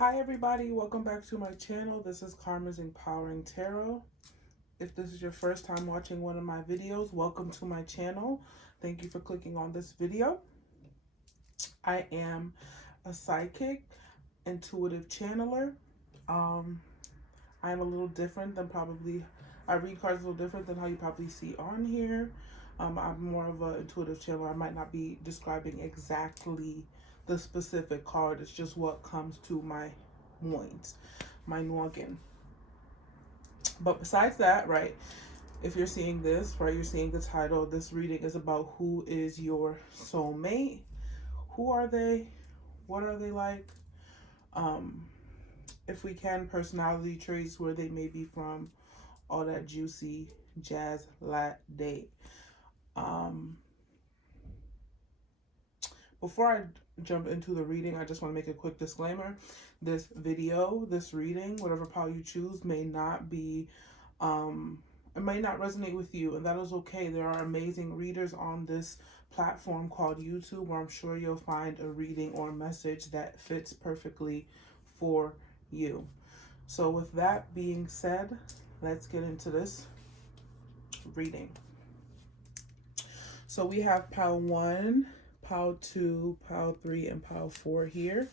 Hi everybody, welcome back to my channel. This is Carmen's Empowering Tarot. If this is your first time watching one of my videos, welcome to my channel. Thank you for clicking on this video. I am a psychic, intuitive channeler. I am a little different than I read cards a little different than how you probably see on here. I'm more of an intuitive channeler. I might not be describing exactly the specific card. It's just what comes to my mind, my noggin. But besides that, right, if you're seeing this, right, you're seeing the title. This reading is about who is your soulmate. Who are they? What are they like? If we can, personality traits, where they may be from, all that juicy jazz latte. Before I jump into the reading, I just want to make a quick disclaimer. This video, this reading, whatever pile you choose, may not be, it may not resonate with you, and that is okay. There are amazing readers on this platform called YouTube, where I'm sure you'll find a reading or a message that fits perfectly for you. So with that being said, let's get into this reading. So we have pile 1, pile 2, pile 3, and pile 4 here.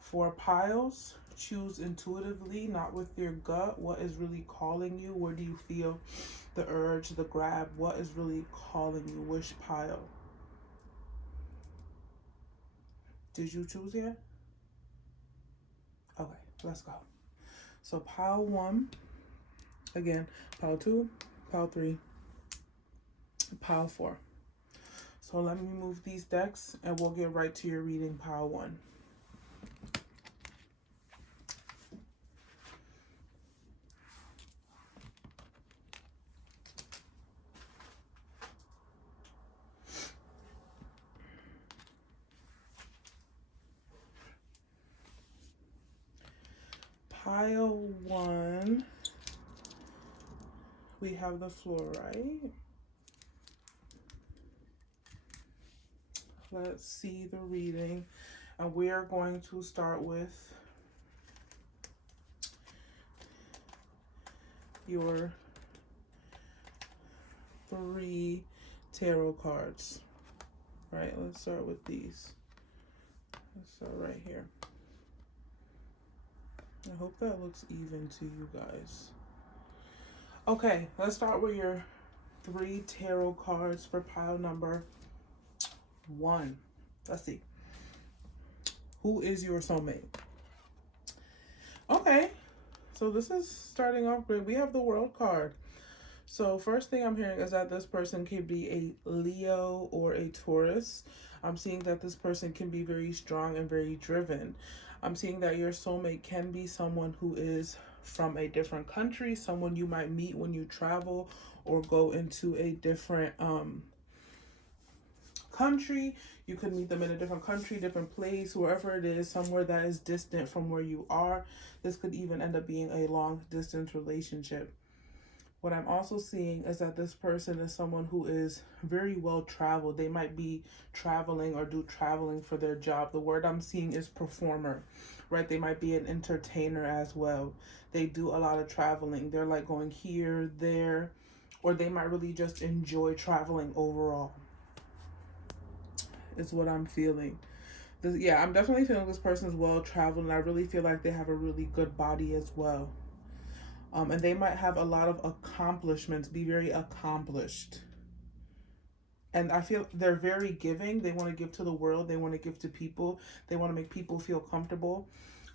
4 piles. Choose intuitively, not with your gut. What is really calling you? Where do you feel the urge, the grab? What is really calling you? Which pile? Did you choose yet? Okay, let's go. So pile 1, again, pile 2, pile 3, pile 4. So let me move these decks and we'll get right to your reading, pile 1. Pile 1, we have the fluorite. Let's see the reading, and we are going to start with your 3 tarot cards. Right, let's start with these. Let's start right here. I hope that looks even to you guys. Okay, let's start with your 3 tarot cards for pile number 1. Let's see. Who is your soulmate? Okay, so this is starting off great. We have the World card. So first thing I'm hearing is that this person could be a Leo or a Taurus. I'm seeing that this person can be very strong and very driven. I'm seeing that your soulmate can be someone who is from a different country, someone you might meet when you travel or go into a different country. You could meet them in a different country, different place, wherever it is, somewhere that is distant from where you are. This could even end up being a long distance relationship. What I'm also seeing is that this person is someone who is very well traveled. They might be traveling or do traveling for their job. The word I'm seeing is performer, right? They might be an entertainer as well. They do a lot of traveling. They're like going here, there, or they might really just enjoy traveling overall, is what I'm feeling. Yeah, I'm definitely feeling this person is well traveled, and I really feel like they have a really good body as well. And they might have a lot of accomplishments, be very accomplished. And I feel they're very giving. They want to give to the world. They want to give to people. They want to make people feel comfortable.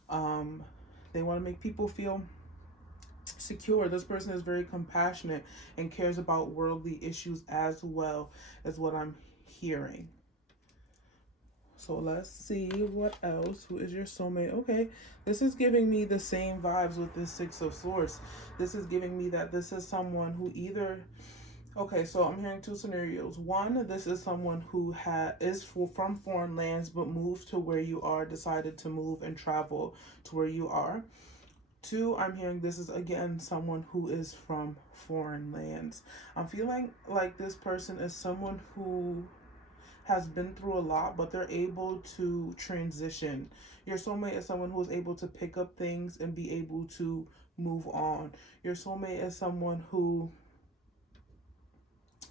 They want to make people feel secure. This person is very compassionate and cares about worldly issues as well, as what I'm hearing. So let's see what else. Who is your soulmate? Okay, this is giving me the same vibes with this 6 of Swords. This is giving me that this is someone who either... Okay, so I'm hearing 2 scenarios. 1, this is someone who is from foreign lands but moved to where you are, decided to move and travel to where you are. 2, I'm hearing this is, again, someone who is from foreign lands. I'm feeling like this person is someone who has been through a lot, but they're able to transition. Your soulmate is someone who is able to pick up things and be able to move on. Your soulmate is someone who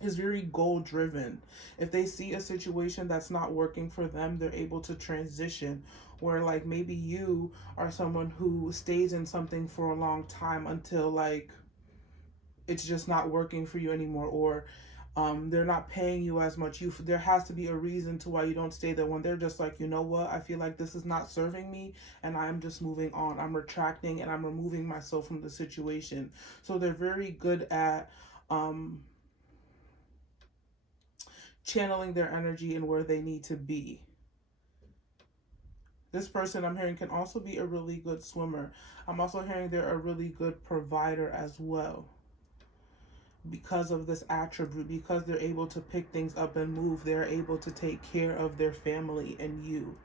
is very goal driven. If they see a situation that's not working for them, they're able to transition. Where like maybe you are someone who stays in something for a long time until like it's just not working for you anymore, or they're not paying you as much. There has to be a reason to why you don't stay there. When they're just like, you know what, I feel like this is not serving me, and I am just moving on. I'm retracting and I'm removing myself from the situation. So they're very good at channeling their energy and where they need to be. This person I'm hearing can also be a really good swimmer. I'm also hearing they're a really good provider as well. Because of this attribute, because they're able to pick things up and move, they're able to take care of their family and you.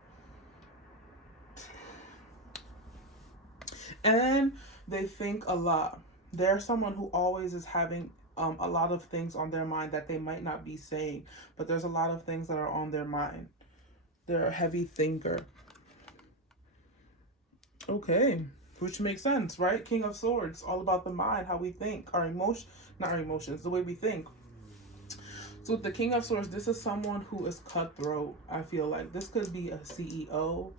And they think a lot. They're someone who always is having a lot of things on their mind that they might not be saying, but there's a lot of things that are on their mind. They're a heavy thinker. Okay, which makes sense, right? King of Swords, all about the mind, how we think, our emotion, not our emotions, the way we think. So with the King of Swords, this is someone who is cutthroat. I feel like this could be a CEO.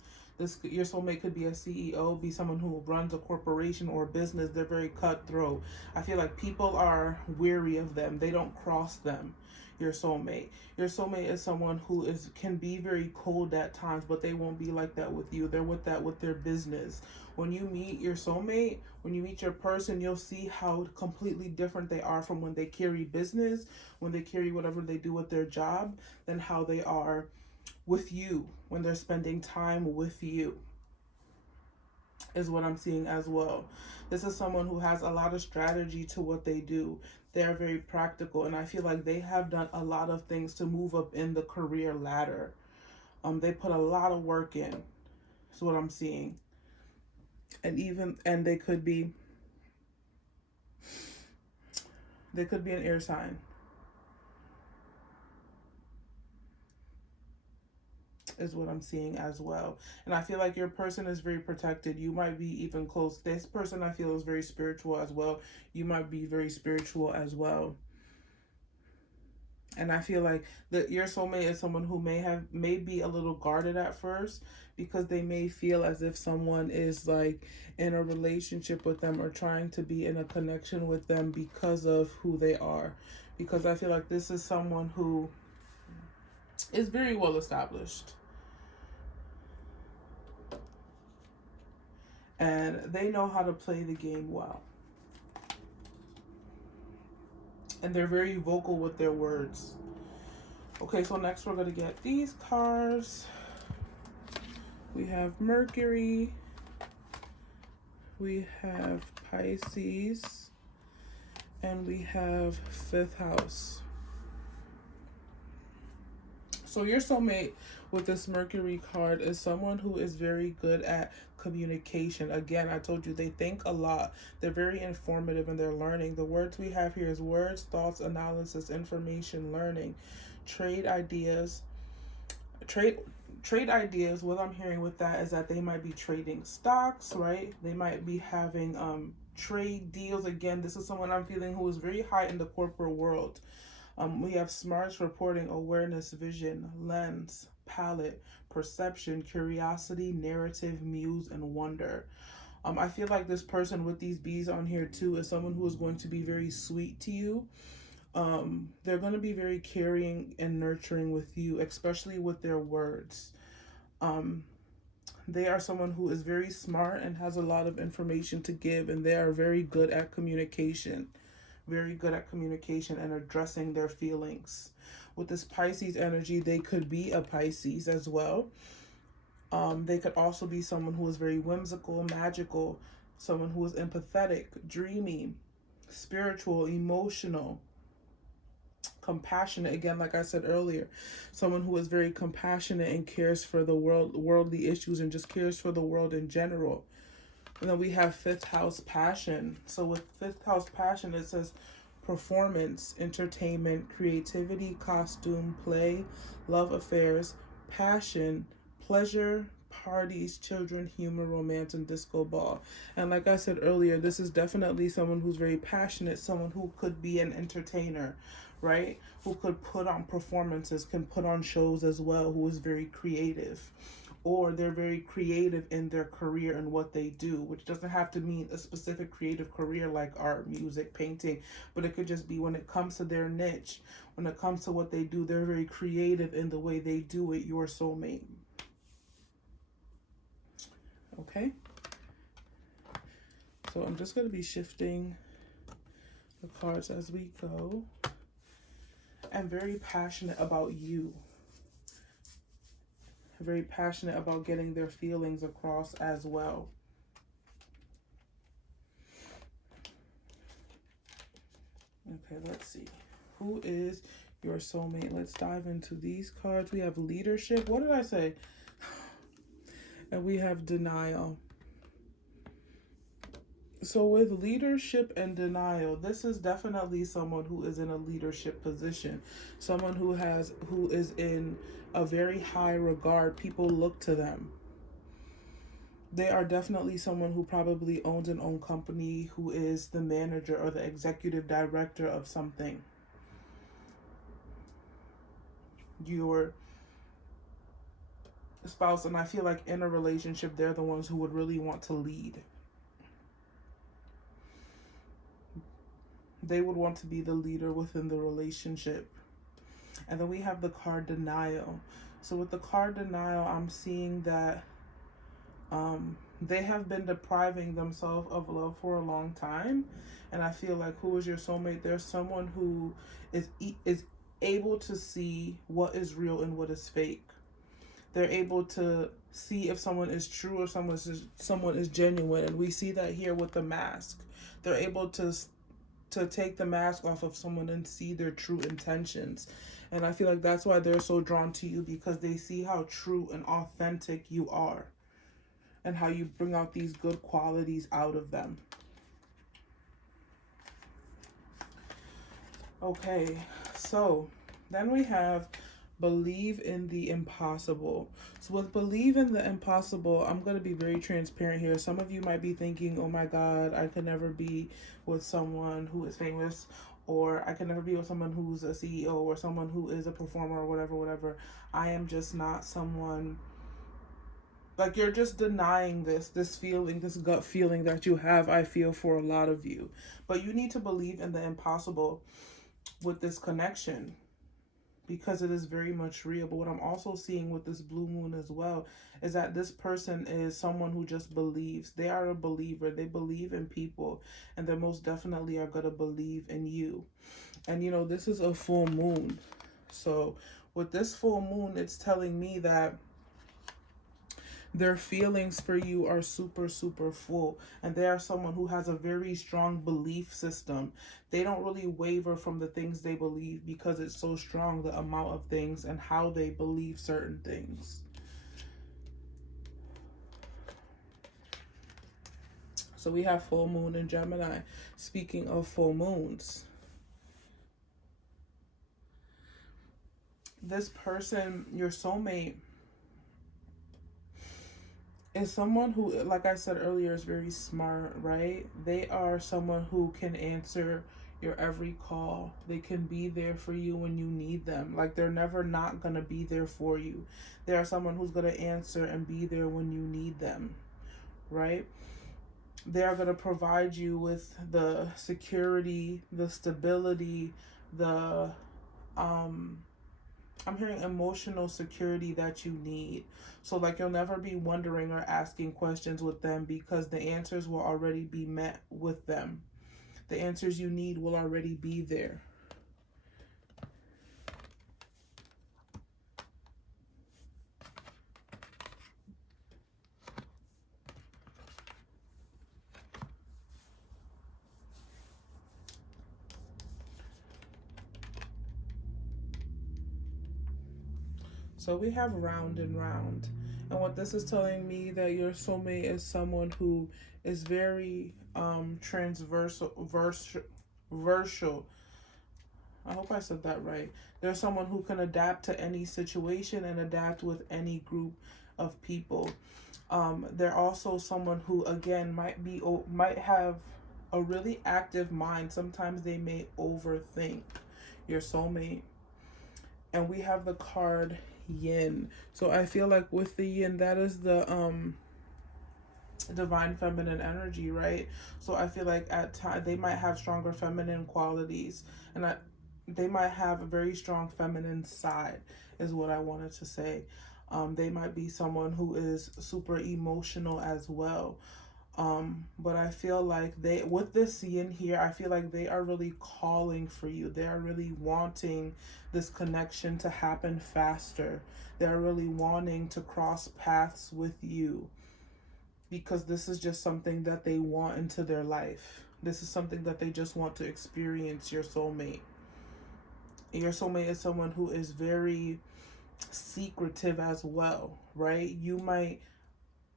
Your soulmate could be a CEO, be someone who runs a corporation or a business. They're very cutthroat. I feel like people are weary of them. They don't cross them. Your soulmate. Your soulmate is someone who can be very cold at times, but they won't be like that with you. They're with their business. When you meet your soulmate, when you meet your person, you'll see how completely different they are from when they carry business, when they carry whatever they do with their job, than how they are with you when they're spending time with you, is what I'm seeing as well. This is someone who has a lot of strategy to what they do. They're very practical, and I feel like they have done a lot of things to move up in the career ladder. They put a lot of work in, is what I'm seeing. And they could be an air sign. Is what I'm seeing as well. And I feel like your person is very protected. You might be even close. This person I feel is very spiritual as well. You might be very spiritual as well. And I feel like that your soulmate is someone who may be a little guarded at first, because they may feel as if someone is like in a relationship with them or trying to be in a connection with them because of who they are. Because I feel like this is someone who is very well established. And they know how to play the game well. And they're very vocal with their words. Okay, so next we're going to get these cards. We have Mercury. We have Pisces. And we have 5th house. So your soulmate with this Mercury card is someone who is very good at communication. Again, I told you they think a lot. They're very informative and they're learning. The words we have here is words, thoughts, analysis, information, learning, trade ideas. Trade ideas. What I'm hearing with that is that they might be trading stocks, right? They might be having trade deals. Again, this is someone I'm feeling who is very high in the corporate world. We have smarts, reporting, awareness, vision, lens, palette, perception, curiosity, narrative, muse, and wonder. I feel like this person with these B's on here too is someone who is going to be very sweet to you. They're going to be very caring and nurturing with you, especially with their words. They are someone who is very smart and has a lot of information to give, and they are very good at communication. Very good at communication and addressing their feelings. With this Pisces energy, they could be a Pisces as well. They could also be someone who is very whimsical, magical, someone who is empathetic, dreamy, spiritual, emotional, compassionate. Again, like I said earlier, someone who is very compassionate and cares for the worldly issues, and just cares for the world in general. And then we have 5th house passion. So with 5th house passion, it says performance, entertainment, creativity, costume, play, love affairs, passion, pleasure, parties, children, humor, romance, and disco ball. And like I said earlier, this is definitely someone who's very passionate, someone who could be an entertainer, right? Who could put on performances, can put on shows as well, who is very creative. Or they're very creative in their career and what they do, which doesn't have to mean a specific creative career like art, music, painting, but it could just be when it comes to their niche, when it comes to what they do, they're very creative in the way they do it, your soulmate. Okay? So I'm just going to be shifting the cards as we go. I'm very passionate about you. Very passionate about getting their feelings across as well. Okay, let's see. Who is your soulmate? Let's dive into these cards. We have leadership. What did I say? And we have denial. So with leadership and denial, this is definitely someone who is in a leadership position. Someone who is in a very high regard. People look to them. They are definitely someone who probably owns an own company, who is the manager or the executive director of something. Your spouse, and I feel like in a relationship, they're the ones who would really want to lead. They would want to be the leader within the relationship. And then we have the card denial. So with the card denial, I'm seeing that they have been depriving themselves of love for a long time. And I feel like, who is your soulmate? There's someone who is able to see what is real and what is fake. They're able to see if someone is true or someone is genuine. And we see that here with the mask. They're able to take the mask off of someone and see their true intentions. And I feel like that's why they're so drawn to you, because they see how true and authentic you are and how you bring out these good qualities out of them. Okay, so then we have believe in the impossible. So with believe in the impossible, I'm going to be very transparent here. Some of you might be thinking, oh my God, I could never be with someone who is famous, or I could never be with someone who's a CEO or someone who is a performer or whatever. I am just not someone. Like, you're just denying this feeling, this gut feeling that you have, I feel, for a lot of you. But you need to believe in the impossible with this connection, because it is very much real. But what I'm also seeing with this blue moon as well is that this person is someone who just believes. They are a believer. They believe in people, and they most definitely are going to believe in you. And you know, this is a full moon. So with this full moon, it's telling me that their feelings for you are super, super full. And they are someone who has a very strong belief system. They don't really waver from the things they believe, because it's so strong, the amount of things and how they believe certain things. So we have full moon in Gemini. Speaking of full moons, this person, your soulmate, is someone who, like I said earlier, is very smart, right? They are someone who can answer your every call. They can be there for you when you need them. Like, they're never not going to be there for you. They are someone who's going to answer and be there when you need them, right? They are going to provide you with the security, the stability, the I'm hearing emotional security that you need. So like, you'll never be wondering or asking questions with them, because the answers will already be met with them. The answers you need will already be there. So we have round and round. And what this is telling me, that your soulmate is someone who is very transversal, versatile, I hope I said that right. They're someone who can adapt to any situation and adapt with any group of people. They're also someone who, again, might have a really active mind. Sometimes they may overthink. Your soulmate. And we have the card yin. So I feel like with the yin, that is the divine feminine energy, right? So I feel like at times they might have stronger feminine qualities, and they might have a very strong feminine side, is what I wanted to say. They might be someone who is super emotional as well. But I feel like they, with this yin here, I feel like they are really calling for you. They are really wanting this connection to happen faster. They're really wanting to cross paths with you, because this is just something that they want into their life. This is something that they just want to experience, your soulmate. Your soulmate is someone who is very secretive as well, right?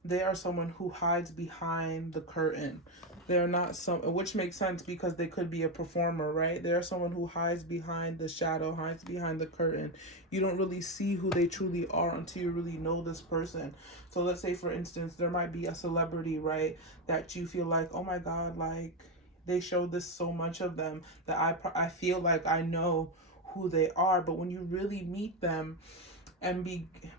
They are someone who hides behind the curtain. They're not which makes sense because they could be a performer, right? They're someone who hides behind the shadow, hides behind the curtain. You don't really see who they truly are until you really know this person. So let's say, for instance, there might be a celebrity, right, that you feel like, oh my God, like they show this so much of them that I feel like I know who they are. But when you really meet them and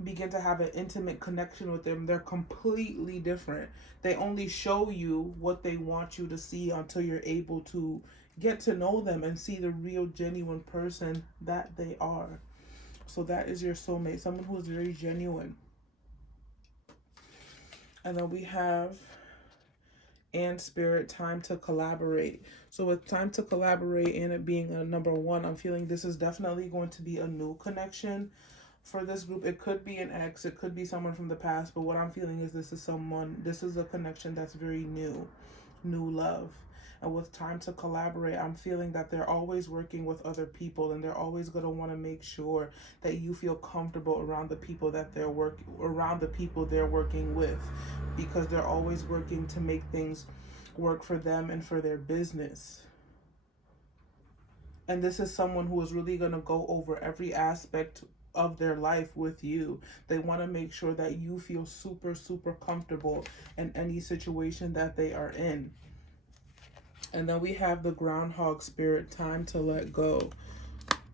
begin to have an intimate connection with them, they're completely different. They only show you what they want you to see until you're able to get to know them and see the real genuine person that they are. So that is your soulmate, someone who is very genuine. And then we have and spirit, time to collaborate. So with time to collaborate and it being a number one, I'm feeling this is definitely going to be a new connection for this group. It could be an ex, it could be someone from the past, but what I'm feeling is this is a connection that's very new love. And with time to collaborate, I'm feeling that they're always working with other people, and they're always going to want to make sure that you feel comfortable around the people that they're working with, because they're always working to make things work for them and for their business. And this is someone who is really going to go over every aspect of their life with you. They want to make sure that you feel super, super comfortable in any situation that they are in. And then we have the groundhog spirit, time to let go.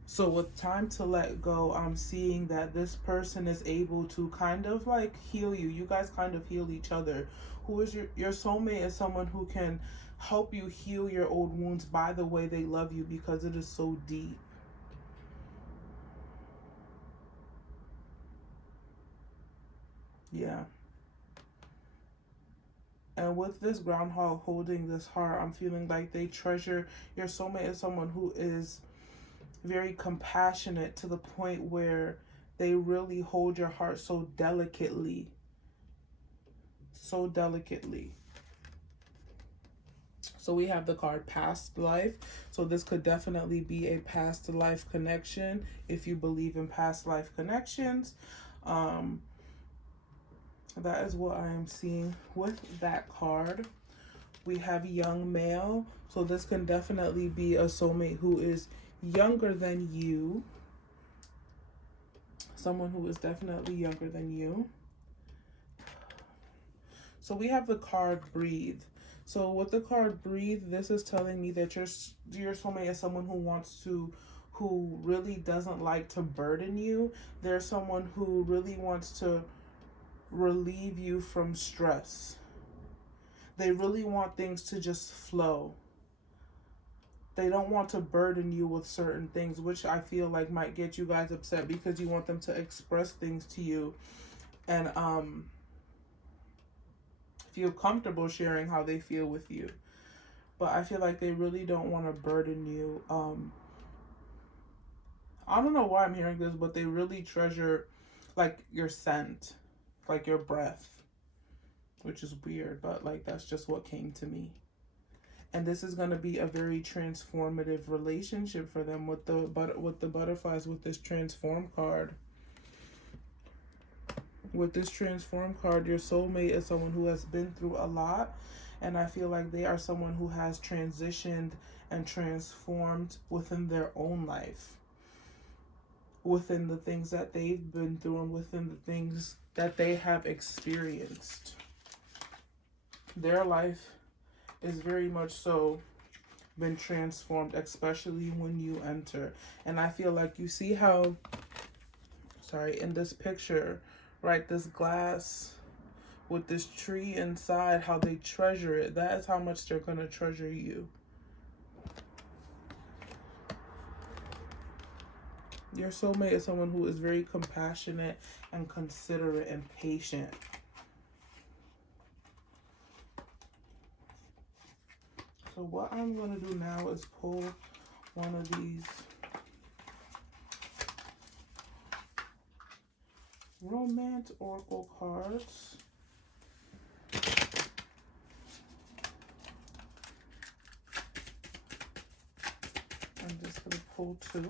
So with time to let go, I'm seeing that this person is able to kind of like heal you. You guys kind of heal each other. Who is your soulmate is someone who can help you heal your old wounds by the way they love you, because it is so deep. Yeah. And with this groundhog holding this heart, I'm feeling like they treasure, your soulmate is someone who is very compassionate to the point where they really hold your heart so delicately. So delicately. So we have the card past life. So this could definitely be a past life connection if you believe in past life connections. That is what I am seeing with that card. We have young male. So this can definitely be a soulmate who is younger than you. Someone who is definitely younger than you. So we have the card breathe. So with the card breathe, this is telling me that your soulmate is someone who really doesn't like to burden you. They're someone who really wants to relieve you from stress. They really want things to just flow. They don't want to burden you with certain things, which I feel like might get you guys upset, because you want them to express things to you and feel comfortable sharing how they feel with you. But I feel like they really don't want to burden you. I don't know why I'm hearing this, but they really treasure like your scent, like your breath, which is weird, but like that's just what came to me. And this is going to be a very transformative relationship for them with the butterflies, with this transform card. With this transform card, your soulmate is someone who has been through a lot, And I feel like they are someone who has transitioned and transformed within their own life, within the things that they've been through and within the things that they have experienced. Their life is very much so been transformed, especially when you enter. And I feel like you see how, sorry, in this picture, right, this glass with this tree inside, how they treasure it. That is how much they're going to treasure you. Your soulmate is someone who is very compassionate and considerate and patient. So what I'm going to do now is pull one of these Romance Oracle cards. I'm just going to pull two.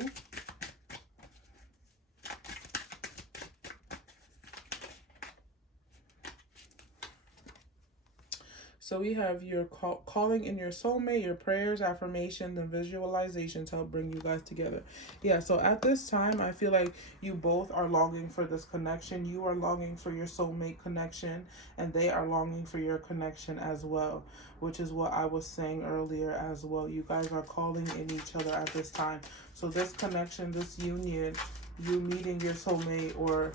So we have your calling in your soulmate, your prayers, affirmations, and visualizations help bring you guys together. Yeah, so at this time, I feel like you both are longing for this connection. You are longing for your soulmate connection, and they are longing for your connection as well, which is what I was saying earlier as well. You guys are calling in each other at this time. So this connection, this union, you meeting your soulmate or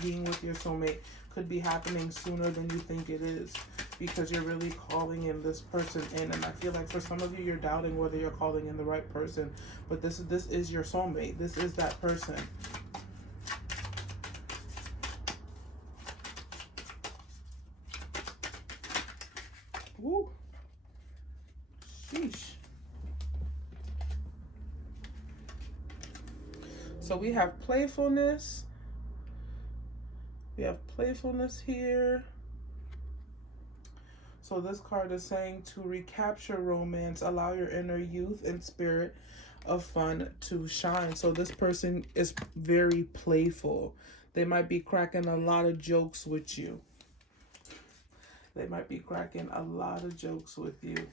being with your soulmate could be happening sooner than you think it is, because you're really calling in this person in. And I feel like for some of you, you're doubting whether you're calling in the right person, but this is your soulmate. This is that person. Woo. Sheesh. So we have playfulness. We have playfulness here. So this card is saying to recapture romance, allow your inner youth and spirit of fun to shine. So this person is very playful. They might be cracking a lot of jokes with you. They might be cracking a lot of jokes with you.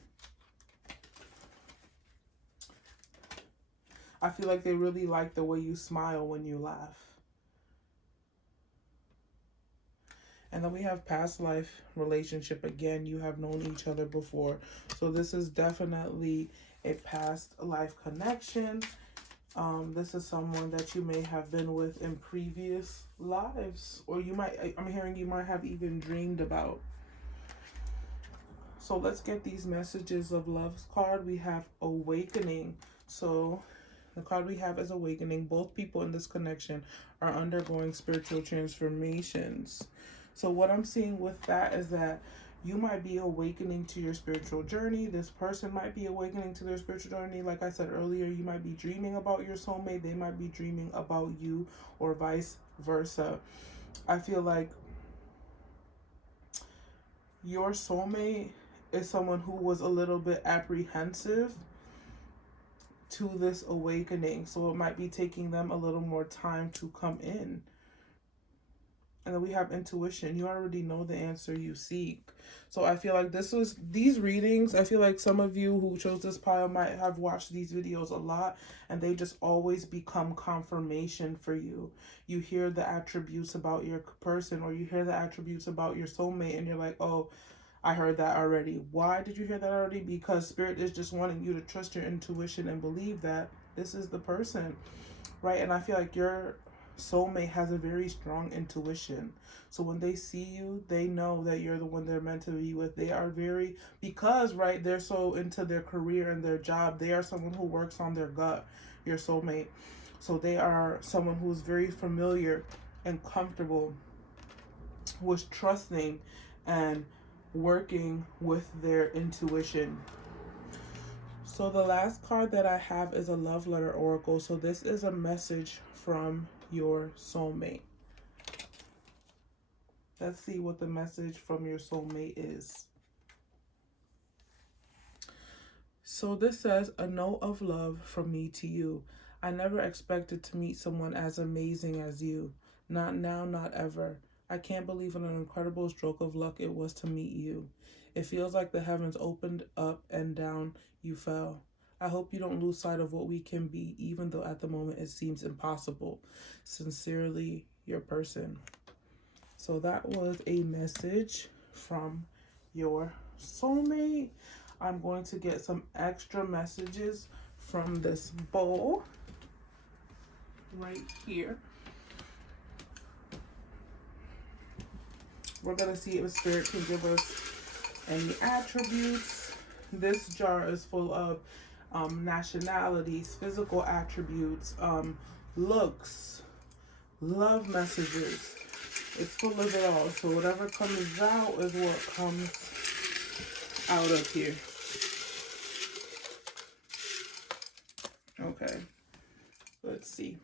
I feel like they really like the way you smile when you laugh. And then we have past life relationship. Again, you have known each other before. So this is definitely a past life connection. This is someone that you may have been with in previous lives. Or you might, I'm hearing you might have even dreamed about. So let's get these messages of love card. We have awakening. So the card we have is awakening. Both people in this connection are undergoing spiritual transformations. So what I'm seeing with that is that you might be awakening to your spiritual journey. This person might be awakening to their spiritual journey. Like I said earlier, you might be dreaming about your soulmate. They might be dreaming about you, or vice versa. I feel like your soulmate is someone who was a little bit apprehensive to this awakening. So it might be taking them a little more time to come in. And then we have intuition. You already know the answer you seek. So I feel like these readings, I feel like some of you who chose this pile might have watched these videos a lot, and they just always become confirmation for you. You hear the attributes about your person, or you hear the attributes about your soulmate, and you're like, oh, I heard that already. Why did you hear that already? Because Spirit is just wanting you to trust your intuition and believe that this is the person, right? And I feel like your soulmate has a very strong intuition. So when they see you, they know that you're the one they're meant to be with. They are because, right, they're so into their career and their job. They are someone who works on their gut, your soulmate. So they are someone who's very familiar and comfortable with trusting and working with their intuition. So the last card that I have is a love letter oracle. So this is a message from your soulmate. Let's see what the message from your soulmate is. So this says, a note of love from me to you. I never expected to meet someone as amazing as you. Not now, not ever. I can't believe what an incredible stroke of luck it was to meet you. It feels like the heavens opened up and down you fell. I hope you don't lose sight of what we can be, even though at the moment it seems impossible. Sincerely, your person. So that was a message from your soulmate. I'm going to get some extra messages from this bowl right here. We're going to see if Spirit can give us any attributes. This jar is full of nationalities, physical attributes, looks, love messages. It's full of it all. So whatever comes out is what comes out of here. Okay, let's see.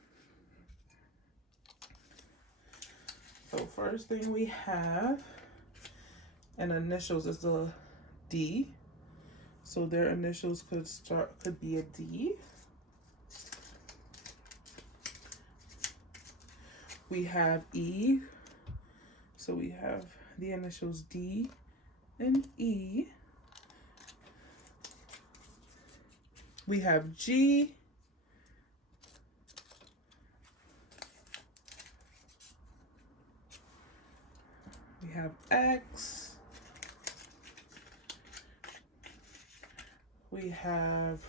So first thing we have, and initials is a D. So their initials could be a D. We have E. So we have the initials D and E. We have G. We have X. We have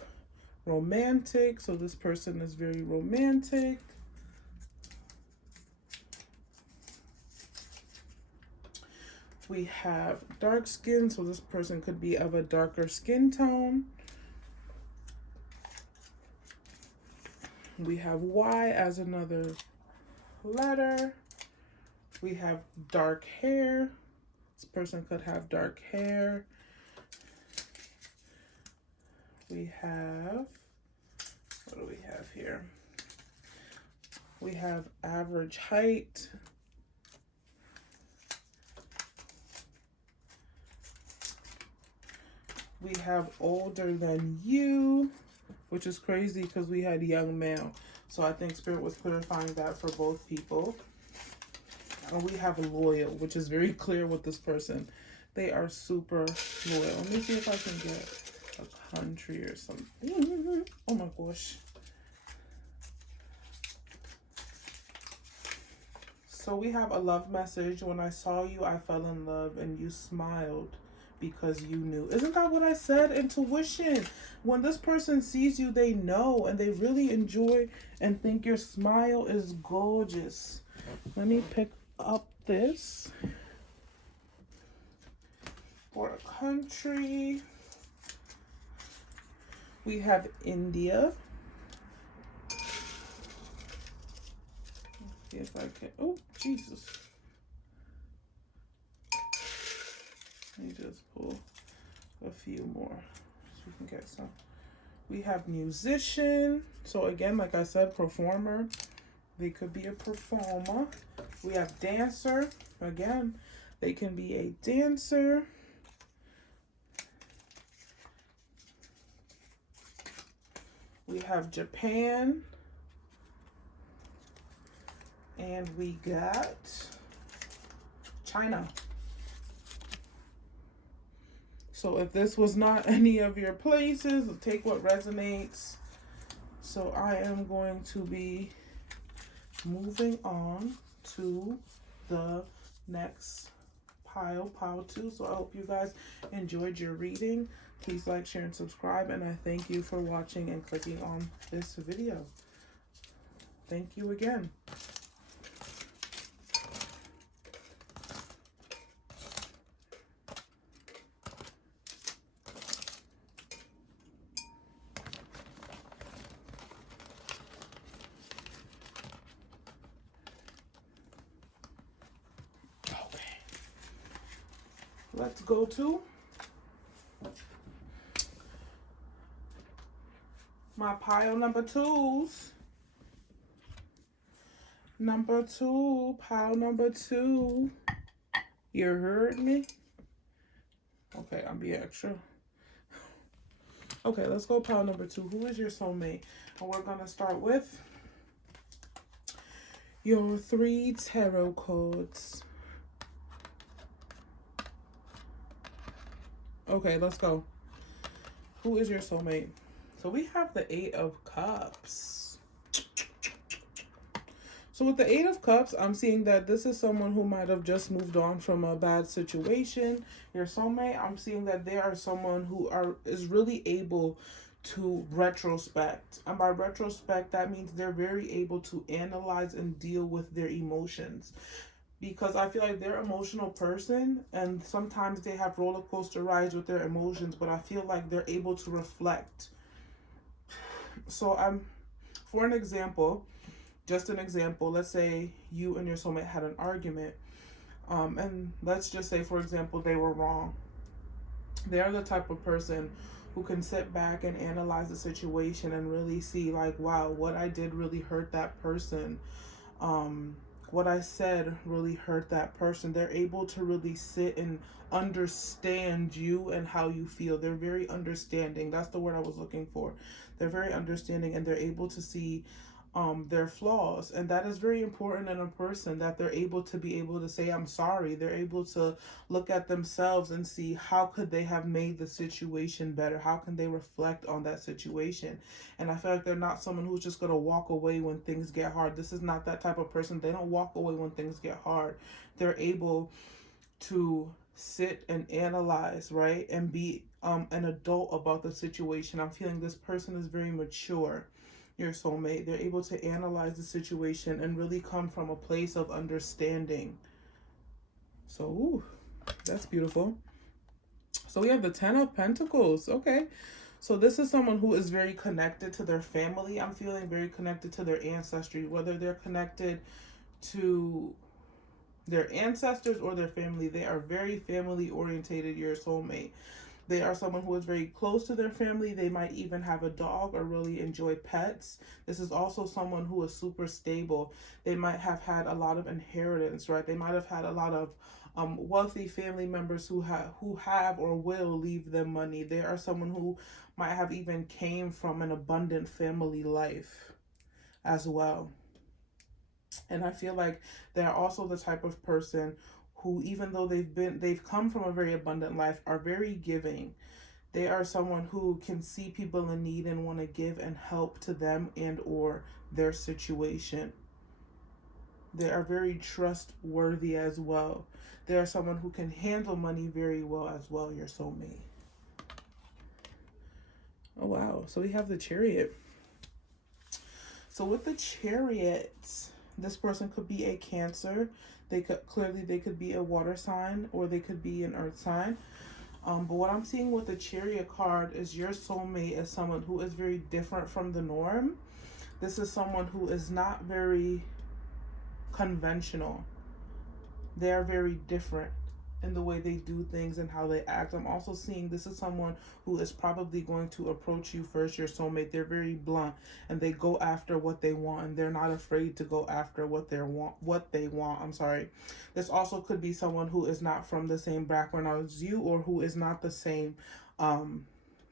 romantic. So this person is very romantic. We have dark skin. So this person could be of a darker skin tone. We have Y as another letter. We have dark hair. This person could have dark hair. We have, what do we have here? We have average height. We have older than you, which is crazy because we had young male. So I think Spirit was clarifying that for both people. And we have loyal, which is very clear with this person. They are super loyal. Let me see if I can get a country or something. Oh my gosh. So we have a love message. When I saw you, I fell in love and you smiled because you knew. Isn't that what I said? Intuition. When this person sees you, they know and they really enjoy and think your smile is gorgeous. Let me pick up this for a country. We have India. Let's see if I can. Oh, Jesus. Let me just pull a few more so we can get some. We have musician. So again, like I said, performer. They could be a performer. We have dancer. Again, they can be a dancer. We have Japan. And we got China. So if this was not any of your places, take what resonates. So I am going to be moving on to the next pile 2. So I hope you guys enjoyed your reading. Please like, share, and subscribe. And I thank you for watching and clicking on this video. Thank you again. Let's go to my pile number 2s. Number 2, pile number 2. You heard me? Okay, I'm being extra. Okay, let's go pile number 2. Who is your soulmate? And we're going to start with your 3 tarot cards. Okay, let's go. Who is your soulmate? So we have the Eight of Cups. So with the Eight of Cups, I'm seeing that this is someone who might have just moved on from a bad situation. Your soulmate, I'm seeing that they are someone who is really able to retrospect. And by retrospect, that means they're very able to analyze and deal with their emotions. Because I feel like they're an emotional person, and sometimes they have roller coaster rides with their emotions, but I feel like they're able to reflect. So for an example, just an example, let's say you and your soulmate had an argument, and let's just say, for example, they were wrong. They are the type of person who can sit back and analyze the situation and really see, like, wow, what I did really hurt that person. What I said really hurt that person. They're able to really sit and understand you and how you feel. They're very understanding. That's the word I was looking for. They're very understanding, and they're able to see their flaws, and that is very important in a person, that they're able to say I'm sorry. They're able to look at themselves and see how could they have made the situation better, how can they reflect on that situation. And I feel like they're not someone who's just going to walk away when things get hard. This is not that type of person. They don't walk away when things get hard. They're able to sit and analyze, right, and be an adult about the situation. I'm feeling this person is very mature. Your soulmate, they're able to analyze the situation and really come from a place of understanding. So, ooh, that's beautiful. So we have the Ten of Pentacles. Okay. So this is someone who is very connected to their family. I'm feeling very connected to their ancestry, whether they're connected to their ancestors or their family. They are very family orientated, your soulmate. They are someone who is very close to their family. They might even have a dog or really enjoy pets. This is also someone who is super stable. They might have had a lot of inheritance, right? They might have had a lot of wealthy family members who have or will leave them money. They are someone who might have even came from an abundant family life as well. And I feel like they're also the type of person who, even though they've come from a very abundant life, are very giving. They are someone who can see people in need and want to give and help to them and or their situation. They are very trustworthy as well. They are someone who can handle money very well as well, your soulmate. Oh wow, so we have the Chariot. So with the Chariot, this person could be a Cancer. They could be a water sign, or they could be an earth sign. But what I'm seeing with the Chariot card is your soulmate is someone who is very different from the norm. This is someone who is not very conventional. They are very different in the way they do things and how they act. I'm also seeing this is someone who is probably going to approach you first, your soulmate. They're very blunt and they go after what they want, and they're not afraid to go after what they want. I'm sorry. This also could be someone who is not from the same background as you, or who is not the same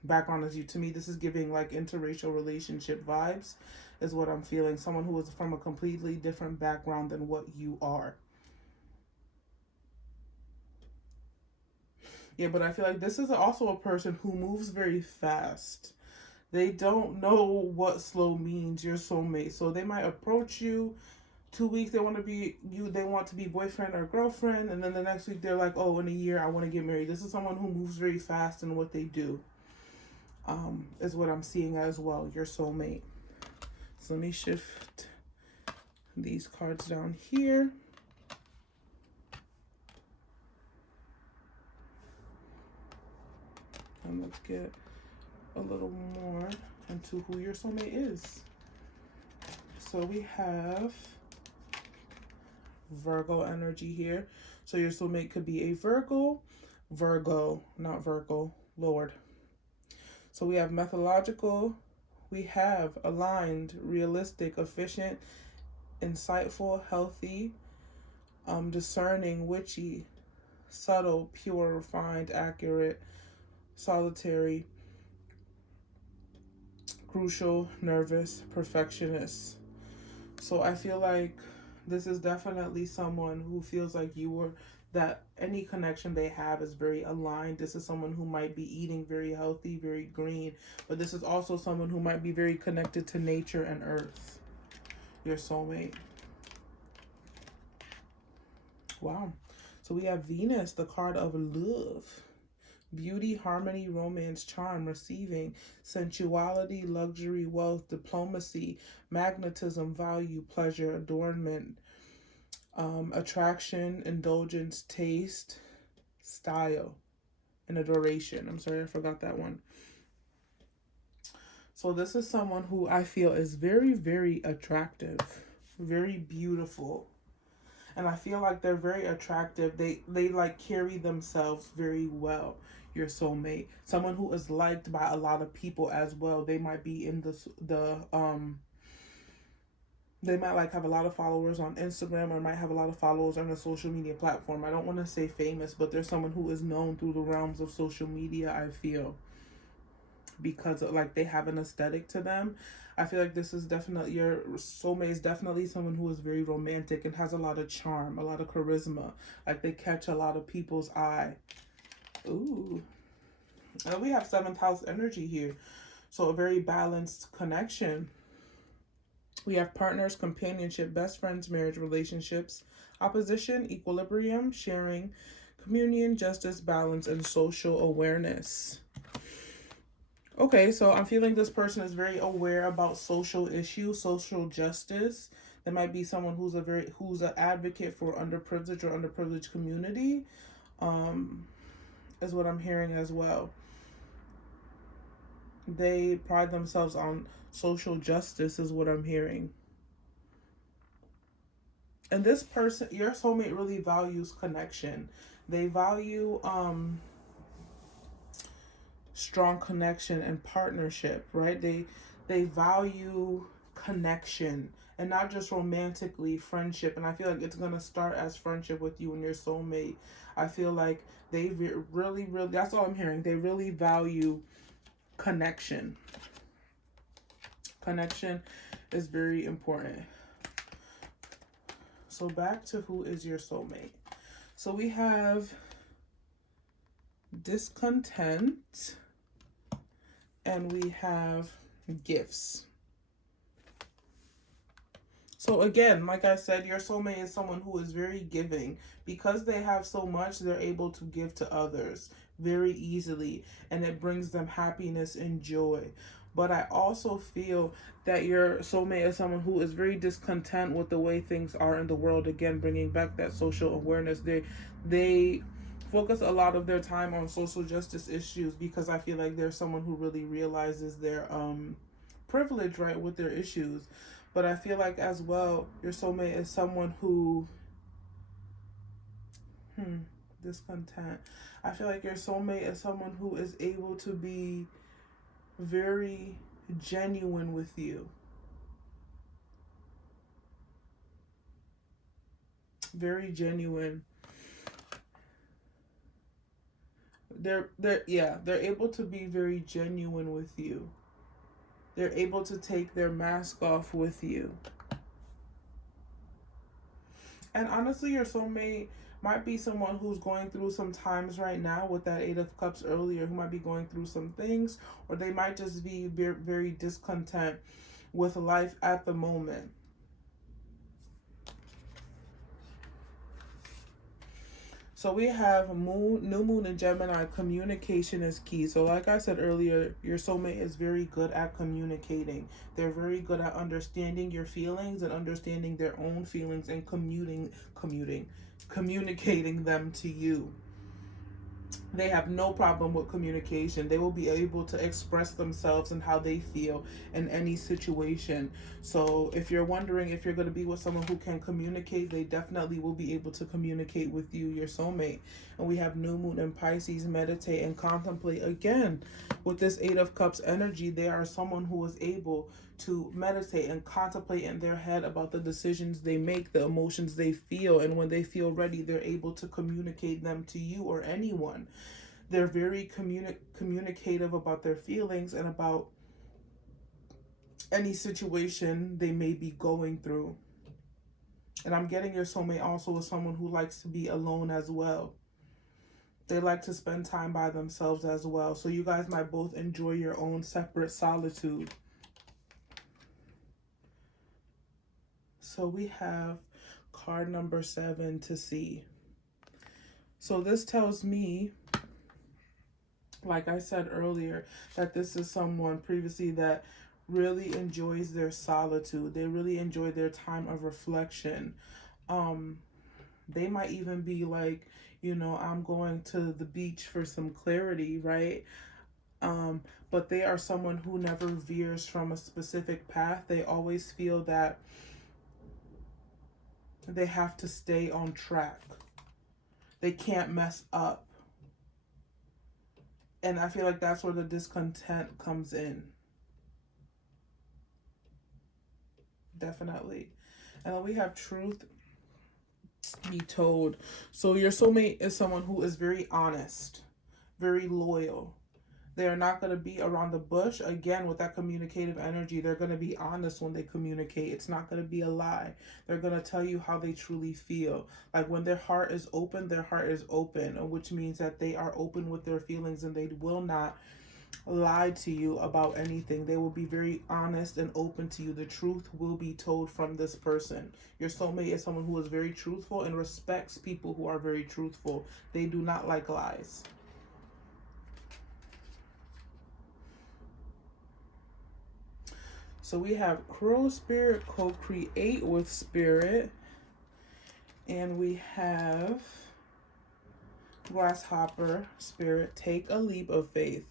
background as you. To me, this is giving like interracial relationship vibes is what I'm feeling. Someone who is from a completely different background than what you are. Yeah, but I feel like this is also a person who moves very fast. They don't know what slow means, your soulmate. So they might approach you 2 weeks, they want to be boyfriend or girlfriend, and then the next week they're like, oh, in a year I want to get married. This is someone who moves very fast in what they do. Is what I'm seeing as well, your soulmate. So let me shift these cards down here. And let's get a little more into who your soulmate is. So we have Virgo energy here. So your soulmate could be a Virgo, not Virgo, Lord. So we have methodological, we have aligned, realistic, efficient, insightful, healthy, discerning, witchy, subtle, pure, refined, accurate, solitary, crucial, nervous, perfectionist. So I feel like this is definitely someone who feels like you were that any connection they have is very aligned. This is someone who might be eating very healthy, very green, but this is also someone who might be very connected to nature and earth. Your soulmate. Wow. So we have Venus, the card of love. Beauty, harmony, romance, charm, receiving, sensuality, luxury, wealth, diplomacy, magnetism, value, pleasure, adornment, attraction, indulgence, taste, style, and adoration. I'm sorry, I forgot that one. So this is someone who I feel is very, very attractive, very beautiful. And I feel like they're very attractive. They like carry themselves very well. Your soulmate, someone who is liked by a lot of people as well. They might be in they might like have a lot of followers on Instagram, or might have a lot of followers on a social media platform. I don't want to say famous, but they're someone who is known through the realms of social media, I feel, because like they have an aesthetic to them. I feel like this is definitely, your soulmate is definitely someone who is very romantic and has a lot of charm, a lot of charisma. Like they catch a lot of people's eye. Ooh. And we have 7th house energy here. So a very balanced connection. We have partners, companionship, best friends, marriage, relationships, opposition, equilibrium, sharing, communion, justice, balance, and social awareness. Okay, so I'm feeling this person is very aware about social issues, social justice. There might be someone who's an advocate for underprivileged or underprivileged community. Is what I'm hearing as well. They pride themselves on social justice is what I'm hearing. And this person, your soulmate, really values connection. They value strong connection and partnership, right? They value connection, and not just romantically, friendship. And I feel like it's going to start as friendship with you and your soulmate. I feel like they really, that's all I'm hearing. They really value connection. Connection is very important. So back to who is your soulmate. So we have discontent and we have gifts. So again, like I said, your soulmate is someone who is very giving. Because they have so much, they're able to give to others very easily, and it brings them happiness and joy. But I also feel that your soulmate is someone who is very discontent with the way things are in the world. Again, bringing back that social awareness. They focus a lot of their time on social justice issues, because I feel like they're someone who really realizes their privilege, right, with their issues. But I feel like as well, your soulmate is someone who discontent. I feel like your soulmate is someone who is able to be very genuine with you. Very genuine. They're able to be very genuine with you. They're able to take their mask off with you. And honestly, your soulmate might be someone who's going through some times right now with that 8 of Cups earlier, who might be going through some things, or they might just be very, very discontent with life at the moment. So we have new moon in Gemini. Communication is key. So like I said earlier, your soulmate is very good at communicating. They're very good at understanding your feelings and understanding their own feelings and communicating them to you. They have no problem with communication. They will be able to express themselves and how they feel in any situation. So if you're wondering if you're going to be with someone who can communicate, they definitely will be able to communicate with you, your soulmate. And we have new moon in Pisces, meditate and contemplate. Again, with this 8 of Cups energy, they are someone who is able to meditate and contemplate in their head about the decisions they make, the emotions they feel, and when they feel ready, they're able to communicate them to you or anyone. They're very communicative about their feelings and about any situation they may be going through. And I'm getting your soulmate also is someone who likes to be alone as well. They like to spend time by themselves as well. So you guys might both enjoy your own separate solitude. So we have card number 7 to see. So this tells me, like I said earlier, that this is someone previously that really enjoys their solitude. They really enjoy their time of reflection. They might even be like, you know, I'm going to the beach for some clarity, right? But they are someone who never veers from a specific path. They always feel that they have to stay on track. They can't mess up. And I feel like that's where the discontent comes in. Definitely. And then we have truth be told. So your soulmate is someone who is very honest, very loyal. They are not going to be around the bush. Again, with that communicative energy, they're going to be honest when they communicate. It's not going to be a lie. They're going to tell you how they truly feel. Like when their heart is open, which means that they are open with their feelings and they will not lie to you about anything. They will be very honest and open to you. The truth will be told from this person. Your soulmate is someone who is very truthful and respects people who are very truthful. They do not like lies. So we have Cruel Spirit, co-create with Spirit. And we have Grasshopper, Spirit, take a leap of faith.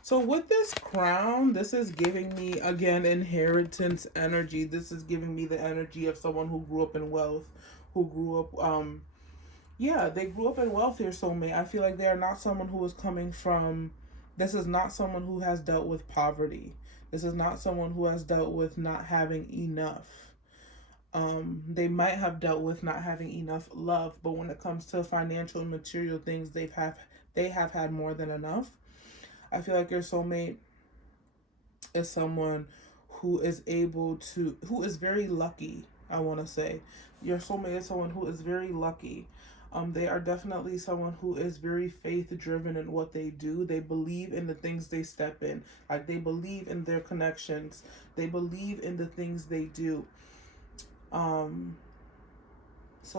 So with this crown, this is giving me, again, inheritance energy. This is giving me the energy of someone who grew up in wealth, who grew up, yeah, they grew up in wealth, your soulmate. I feel like they are not someone who is coming from, this is not someone who has dealt with poverty. This is not someone who has dealt with not having enough. They might have dealt with not having enough love, but when it comes to financial and material things, they have had more than enough. I feel like your soulmate is someone who is who is very lucky, I want to say. Your soulmate is someone who is very lucky. They are definitely someone who is very faith-driven in what they do. They believe in the things they step in. Like, they believe in their connections. They believe in the things they do. So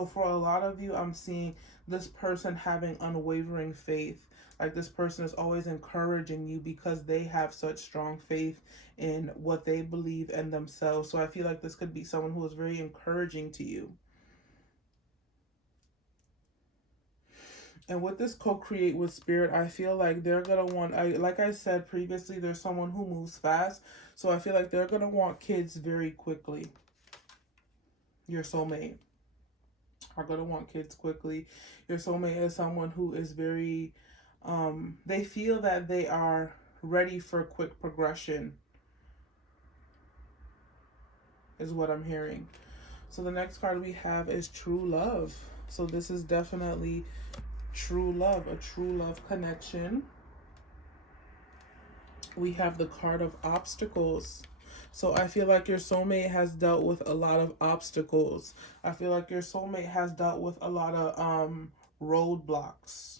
for a lot of you, I'm seeing this person having unwavering faith. Like, this person is always encouraging you because they have such strong faith in what they believe in themselves. So I feel like this could be someone who is very encouraging to you. And with this co-create with Spirit, I feel like they're going to want, like I said previously, there's someone who moves fast. So I feel like they're going to want kids very quickly. Your soulmate are going to want kids quickly. Your soulmate is someone who is very, they feel that they are ready for quick progression, is what I'm hearing. So the next card we have is True Love. So this is definitely true love, a true love connection. We have the card of obstacles. So I feel like your soulmate has dealt with a lot of obstacles. I feel like your soulmate has dealt with a lot of roadblocks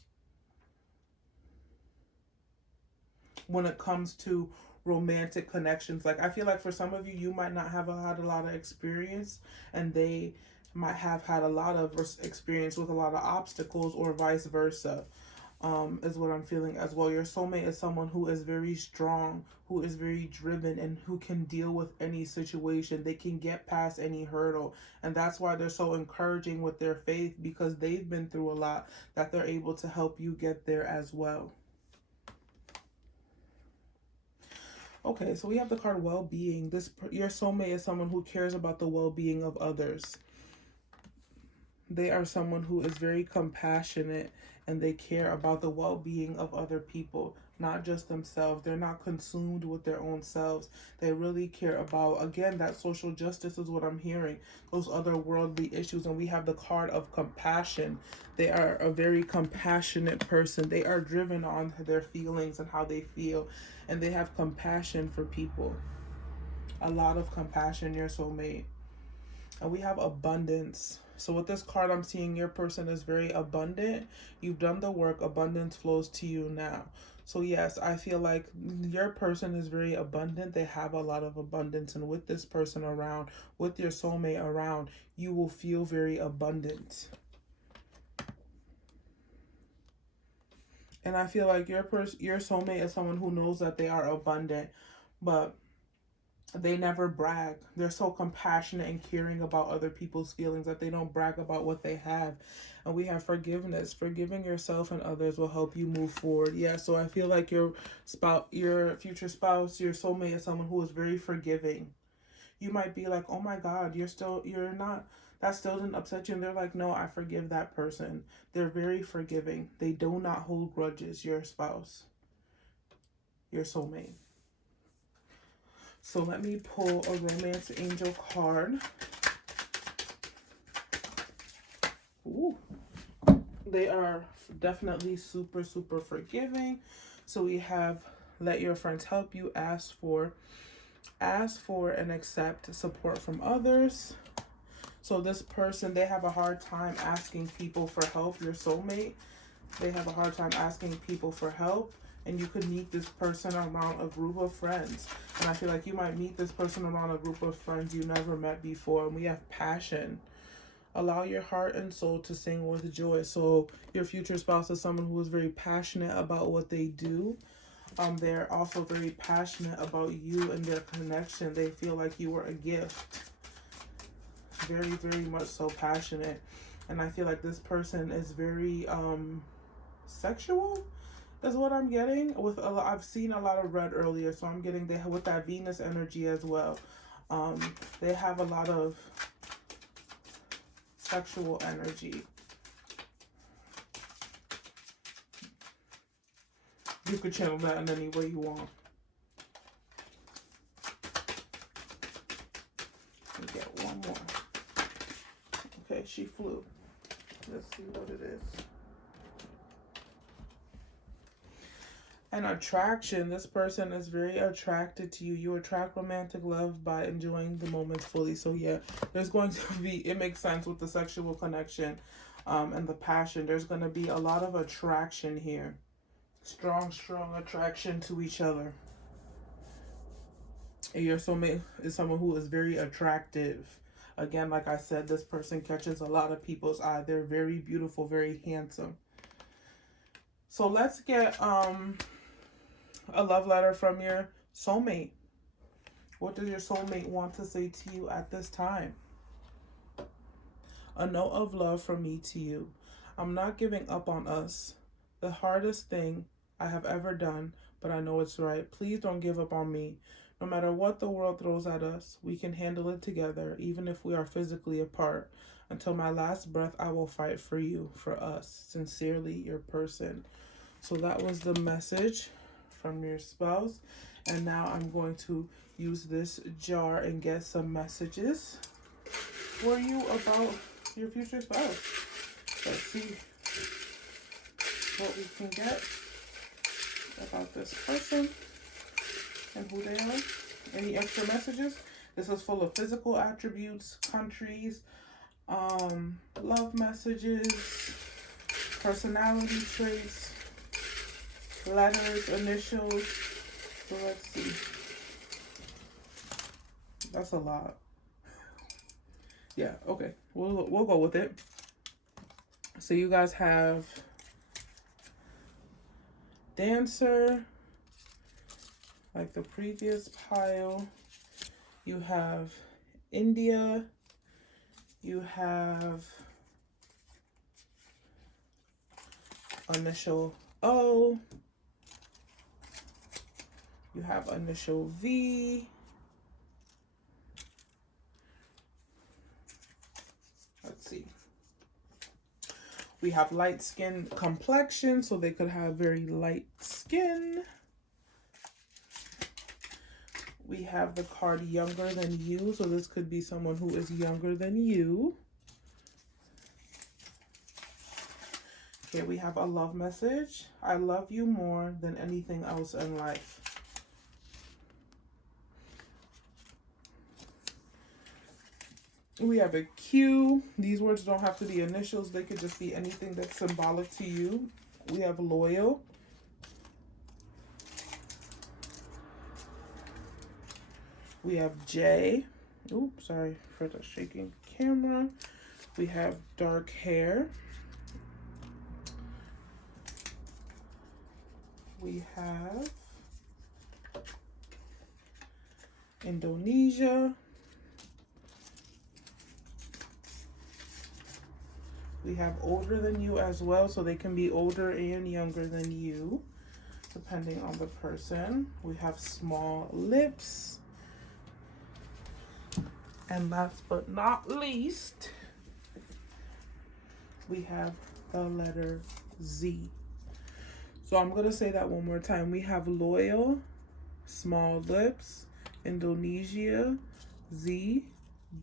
when it comes to romantic connections. Like, I feel like for some of you, you might not have had a lot of experience, and they might have had a lot of experience with a lot of obstacles, or vice versa, is what I'm feeling as well. Your soulmate is someone who is very strong, who is very driven, and who can deal with any situation. They can get past any hurdle, and that's why they're so encouraging with their faith, because they've been through a lot, that they're able to help you get there as well. Okay, so we have the card well-being. Your soulmate is someone who cares about the well-being of others. They are someone who is very compassionate, and they care about the well-being of other people, not just themselves. They're not consumed with their own selves. They really care about, again, that social justice is what I'm hearing, those other worldly issues. And we have the card of compassion. They are a very compassionate person. They are driven on their feelings and how they feel, and they have compassion for people. A lot of compassion, your soulmate. And we have abundance. So with this card, I'm seeing your person is very abundant. You've done the work. Abundance flows to you now. So yes, I feel like your person is very abundant. They have a lot of abundance. And with this person around, with your soulmate around, you will feel very abundant. And I feel like your soulmate is someone who knows that they are abundant, but they never brag. They're so compassionate and caring about other people's feelings that they don't brag about what they have. And we have forgiveness. Forgiving yourself and others will help you move forward. Yeah, so I feel like your future spouse, your soulmate is someone who is very forgiving. You might be like, oh my God, you're not, that still didn't upset you. And they're like, no, I forgive that person. They're very forgiving. They do not hold grudges, your spouse, your soulmate. So let me pull a romance angel card. Ooh. They are definitely super, super forgiving. So we have let your friends help you, ask for and accept support from others. So this person, they have a hard time asking people for help. Your soulmate, they have a hard time asking people for help. And you could meet this person around a group of friends. And I feel like you might meet this person around a group of friends you never met before. And we have passion. Allow your heart and soul to sing with joy. So your future spouse is someone who is very passionate about what they do. They're also very passionate about you and their connection. They feel like you were a gift. Very, very much so passionate. And I feel like this person is very sexual. Is what I'm getting with a lot. I've seen a lot of red earlier, so I'm getting they with that Venus energy as well. They have a lot of sexual energy. You could channel that in any way you want. Let me get one more. Okay, she flew. Let's see what it is. An attraction. This person is very attracted to you. You attract romantic love by enjoying the moments fully. So yeah, there's going to be, it makes sense with the sexual connection and the passion. There's going to be a lot of attraction here. Strong, strong attraction to each other. And your soulmate is someone who is very attractive. Again, like I said, this person catches a lot of people's eye. They're very beautiful, very handsome. So let's get a love letter from your soulmate. What does your soulmate want to say to you at this time? A note of love from me to you. I'm not giving up on us. The hardest thing I have ever done, but I know it's right. Please don't give up on me. No matter what the world throws at us, we can handle it together, even if we are physically apart. Until my last breath, I will fight for you, for us. Sincerely, your person. So that was the message from your spouse. And now I'm going to use this jar and get some messages for you about your future spouse. Let's see what we can get about this person and who they are. Any extra messages? This is full of physical attributes, countries, love messages, personality traits, letters, initials. So let's see. That's a lot. Yeah, okay. We'll go with it. So you guys have Dancer, like the previous pile. You have India. You have initial O. You have initial V. Let's see. We have light skin complexion, so they could have very light skin. We have the card younger than you, so this could be someone who is younger than you. Okay, we have a love message. I love you more than anything else in life. We have a Q. These words don't have to be initials. They could just be anything that's symbolic to you. We have loyal. We have J. Oops, sorry for the shaking camera. We have dark hair. We have Indonesia. We have older than you as well, so they can be older and younger than you, depending on the person. We have small lips. And last but not least, we have the letter Z. So I'm going to say that one more time. We have loyal, small lips, Indonesia, Z,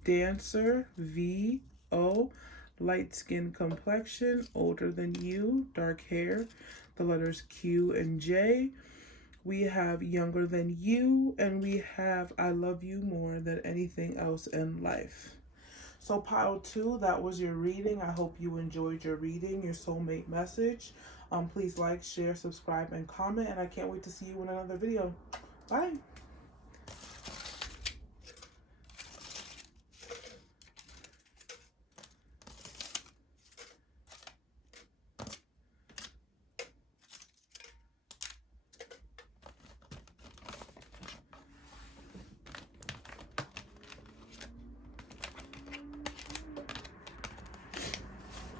dancer, V, O, light skin complexion, older than you, dark hair, the letters Q and J. We have younger than you, and we have I love you more than anything else in life. So pile 2, that was your reading. I hope you enjoyed your reading, your soulmate message. Please like, share, subscribe, and comment, and I can't wait to see you in another video. Bye.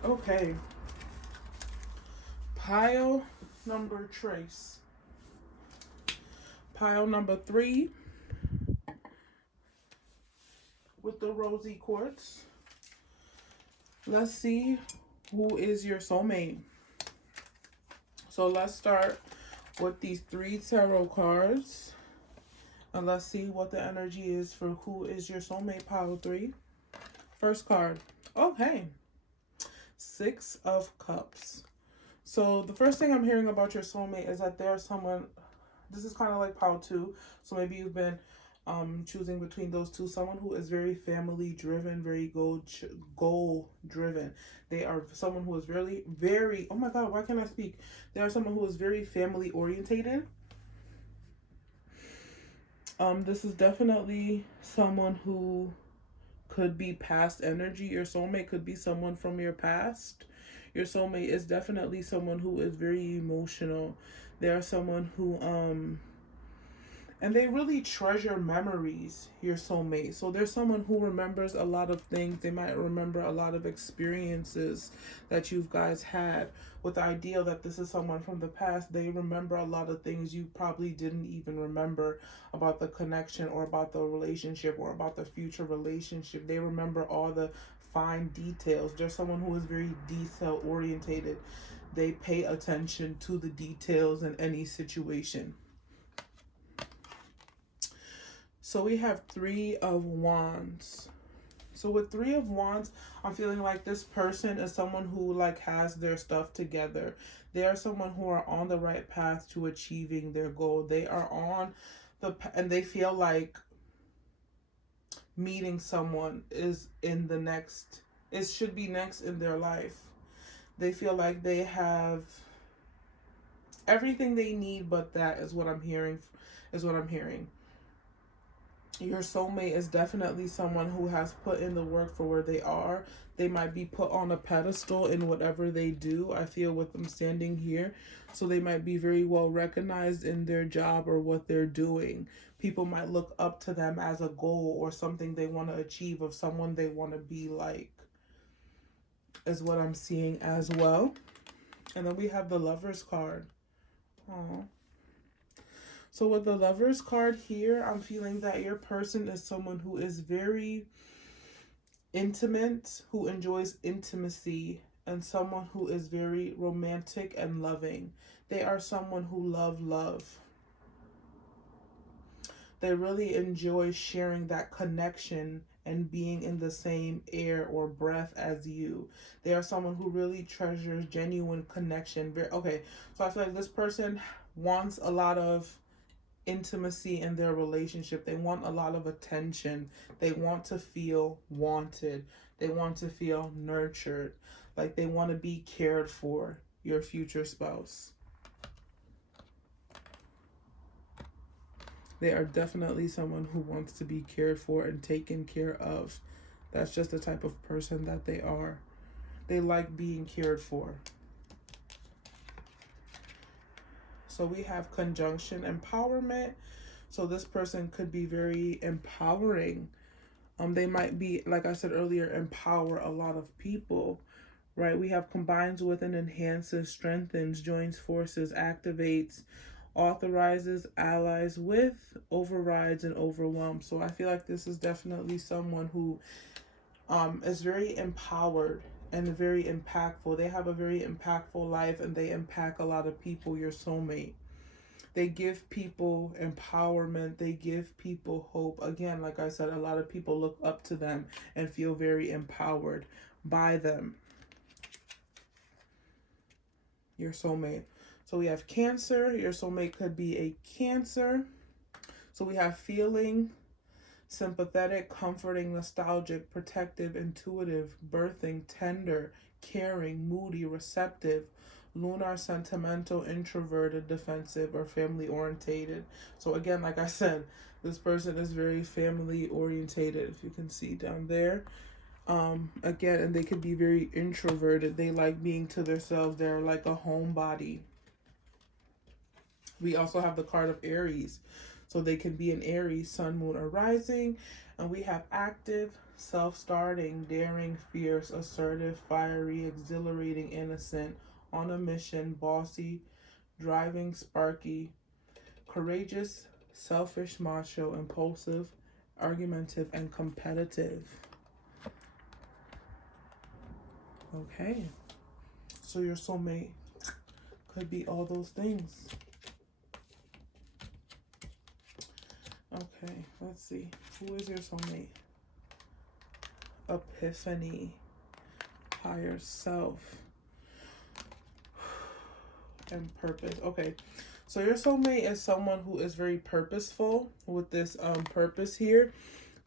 Okay. Pile number trace. Pile number 3 with the rosy quartz. Let's see who is your soulmate. So let's start with these 3 tarot cards. And let's see what the energy is for who is your soulmate, pile 3. First card. Okay. 6 of Cups. So the first thing I'm hearing about your soulmate is that there's someone, this is kind of like pile 2. So maybe you've been choosing between those two. Someone who is very family driven, very goal driven. They are someone who is very, oh my God, why can't I speak? They are someone who is very family orientated. This is definitely someone who could be past energy. Your soulmate could be someone from your past. Your soulmate is definitely someone who is very emotional. They are someone who and they really treasure memories, your soulmate. So there's someone who remembers a lot of things. They might remember a lot of experiences that you guys had, with the idea that this is someone from the past. They remember a lot of things you probably didn't even remember about the connection or about the relationship or about the future relationship. They remember all the fine details. There's someone who is very detail orientated. They pay attention to the details in any situation. So we have 3 of Wands. So with 3 of Wands, I'm feeling like this person is someone who like has their stuff together. They are someone who are on the right path to achieving their goal. They are on and they feel like meeting someone is in the next, it should be next in their life. They feel like they have everything they need, but that is what I'm hearing, Your soulmate is definitely someone who has put in the work for where they are. They might be put on a pedestal in whatever they do. I feel with them standing here. So they might be very well recognized in their job or what they're doing. People might look up to them as a goal or something they want to achieve, of someone they want to be like, is what I'm seeing as well. And then we have the Lovers card. Aww. So with the Lovers card here, I'm feeling that your person is someone who is very intimate, who enjoys intimacy, and someone who is very romantic and loving. They are someone who love. They really enjoy sharing that connection and being in the same air or breath as you. They are someone who really treasures genuine connection. Okay, so I feel like this person wants a lot of intimacy in their relationship. They want a lot of attention. They want to feel wanted. They want to feel nurtured. Like they want to be cared for, your future spouse. They are definitely someone who wants to be cared for and taken care of. That's just the type of person that they are. They like being cared for. So we have conjunction empowerment. So this person could be very empowering. They might be, like I said earlier, empower a lot of people, right? We have combines with and enhances, strengthens, joins forces, activates, authorizes, allies with, overrides, and overwhelms. So I feel like this is definitely someone who is very empowered and very impactful. They have a very impactful life and they impact a lot of people, your soulmate. They give people empowerment. They give people hope. Again, like I said, a lot of people look up to them and feel very empowered by them. Your soulmate. So we have Cancer. Your soulmate could be a Cancer. So we have feeling, sympathetic, comforting, nostalgic, protective, intuitive, birthing, tender, caring, moody, receptive, lunar, sentimental, introverted, defensive, or family orientated. So again, like I said, this person is very family orientated, if you can see down there. Again, and they could be very introverted. They like being to themselves. They're like a homebody. We also have the card of Aries. So they can be an Aries, sun, moon, or rising. And we have active, self-starting, daring, fierce, assertive, fiery, exhilarating, innocent, on a mission, bossy, driving, sparky, courageous, selfish, macho, impulsive, argumentative, and competitive. Okay. So your soulmate could be all those things. Okay, let's see. Who is your soulmate? Epiphany. Higher self. And purpose. Okay, so your soulmate is someone who is very purposeful with this purpose here.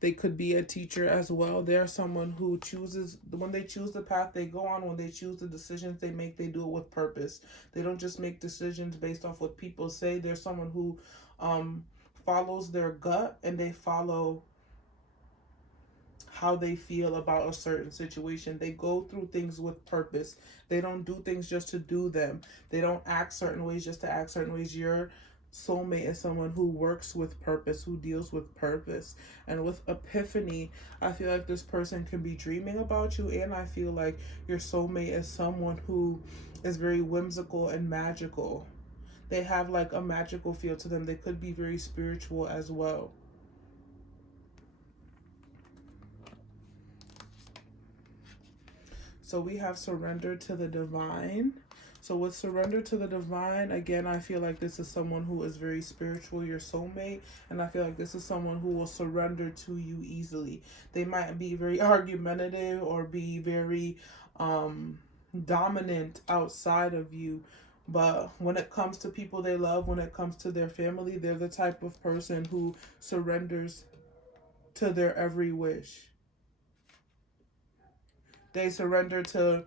They could be a teacher as well. They're someone who chooses, when they choose the path they go on, when they choose the decisions they make, they do it with purpose. They don't just make decisions based off what people say. They're someone who follows their gut and they follow how they feel about a certain situation. They go through things with purpose. They don't do things just to do them. They don't act certain ways just to act certain ways. Your soulmate is someone who works with purpose, who deals with purpose. And with Epiphany, I feel like this person can be dreaming about you, and I feel like your soulmate is someone who is very whimsical and magical. They have like a magical feel to them. They could be very spiritual as well. So we have surrender to the divine. So with surrender to the divine, again, I feel like this is someone who is very spiritual, your soulmate. And I feel like this is someone who will surrender to you easily. They might be very argumentative or be very dominant outside of you. But when it comes to people they love, when it comes to their family, they're the type of person who surrenders to their every wish. They surrender to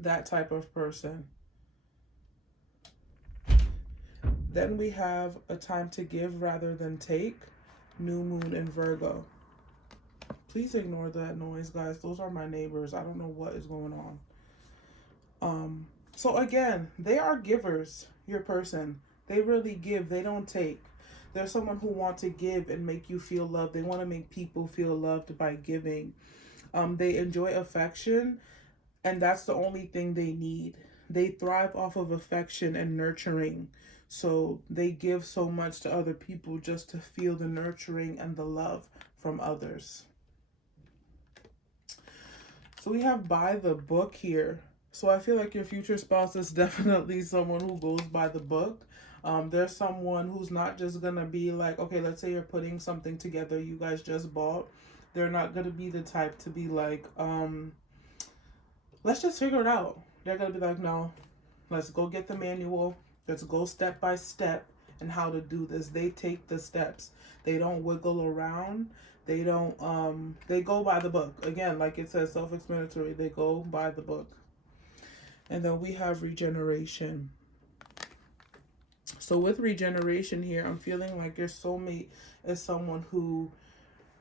that type of person. Then we have a time to give rather than take. New moon in Virgo. Please ignore that noise, guys. Those are my neighbors. I don't know what is going on. So again, they are givers, your person. They really give. They don't take. They're someone who wants to give and make you feel loved. They want to make people feel loved by giving. They enjoy affection, and that's the only thing they need. They thrive off of affection and nurturing. So they give so much to other people just to feel the nurturing and the love from others. So we have by the book here. So I feel like your future spouse is definitely someone who goes by the book. There's someone who's not just going to be like, okay, let's say you're putting something together you guys just bought. They're not going to be the type to be like, let's just figure it out. They're going to be like, no, let's go get the manual. Let's go step by step and how to do this. They take the steps. They don't wiggle around. They don't they go by the book. Again, like it says, self-explanatory. They go by the book. And then we have regeneration. So with regeneration here, I'm feeling like your soulmate is someone who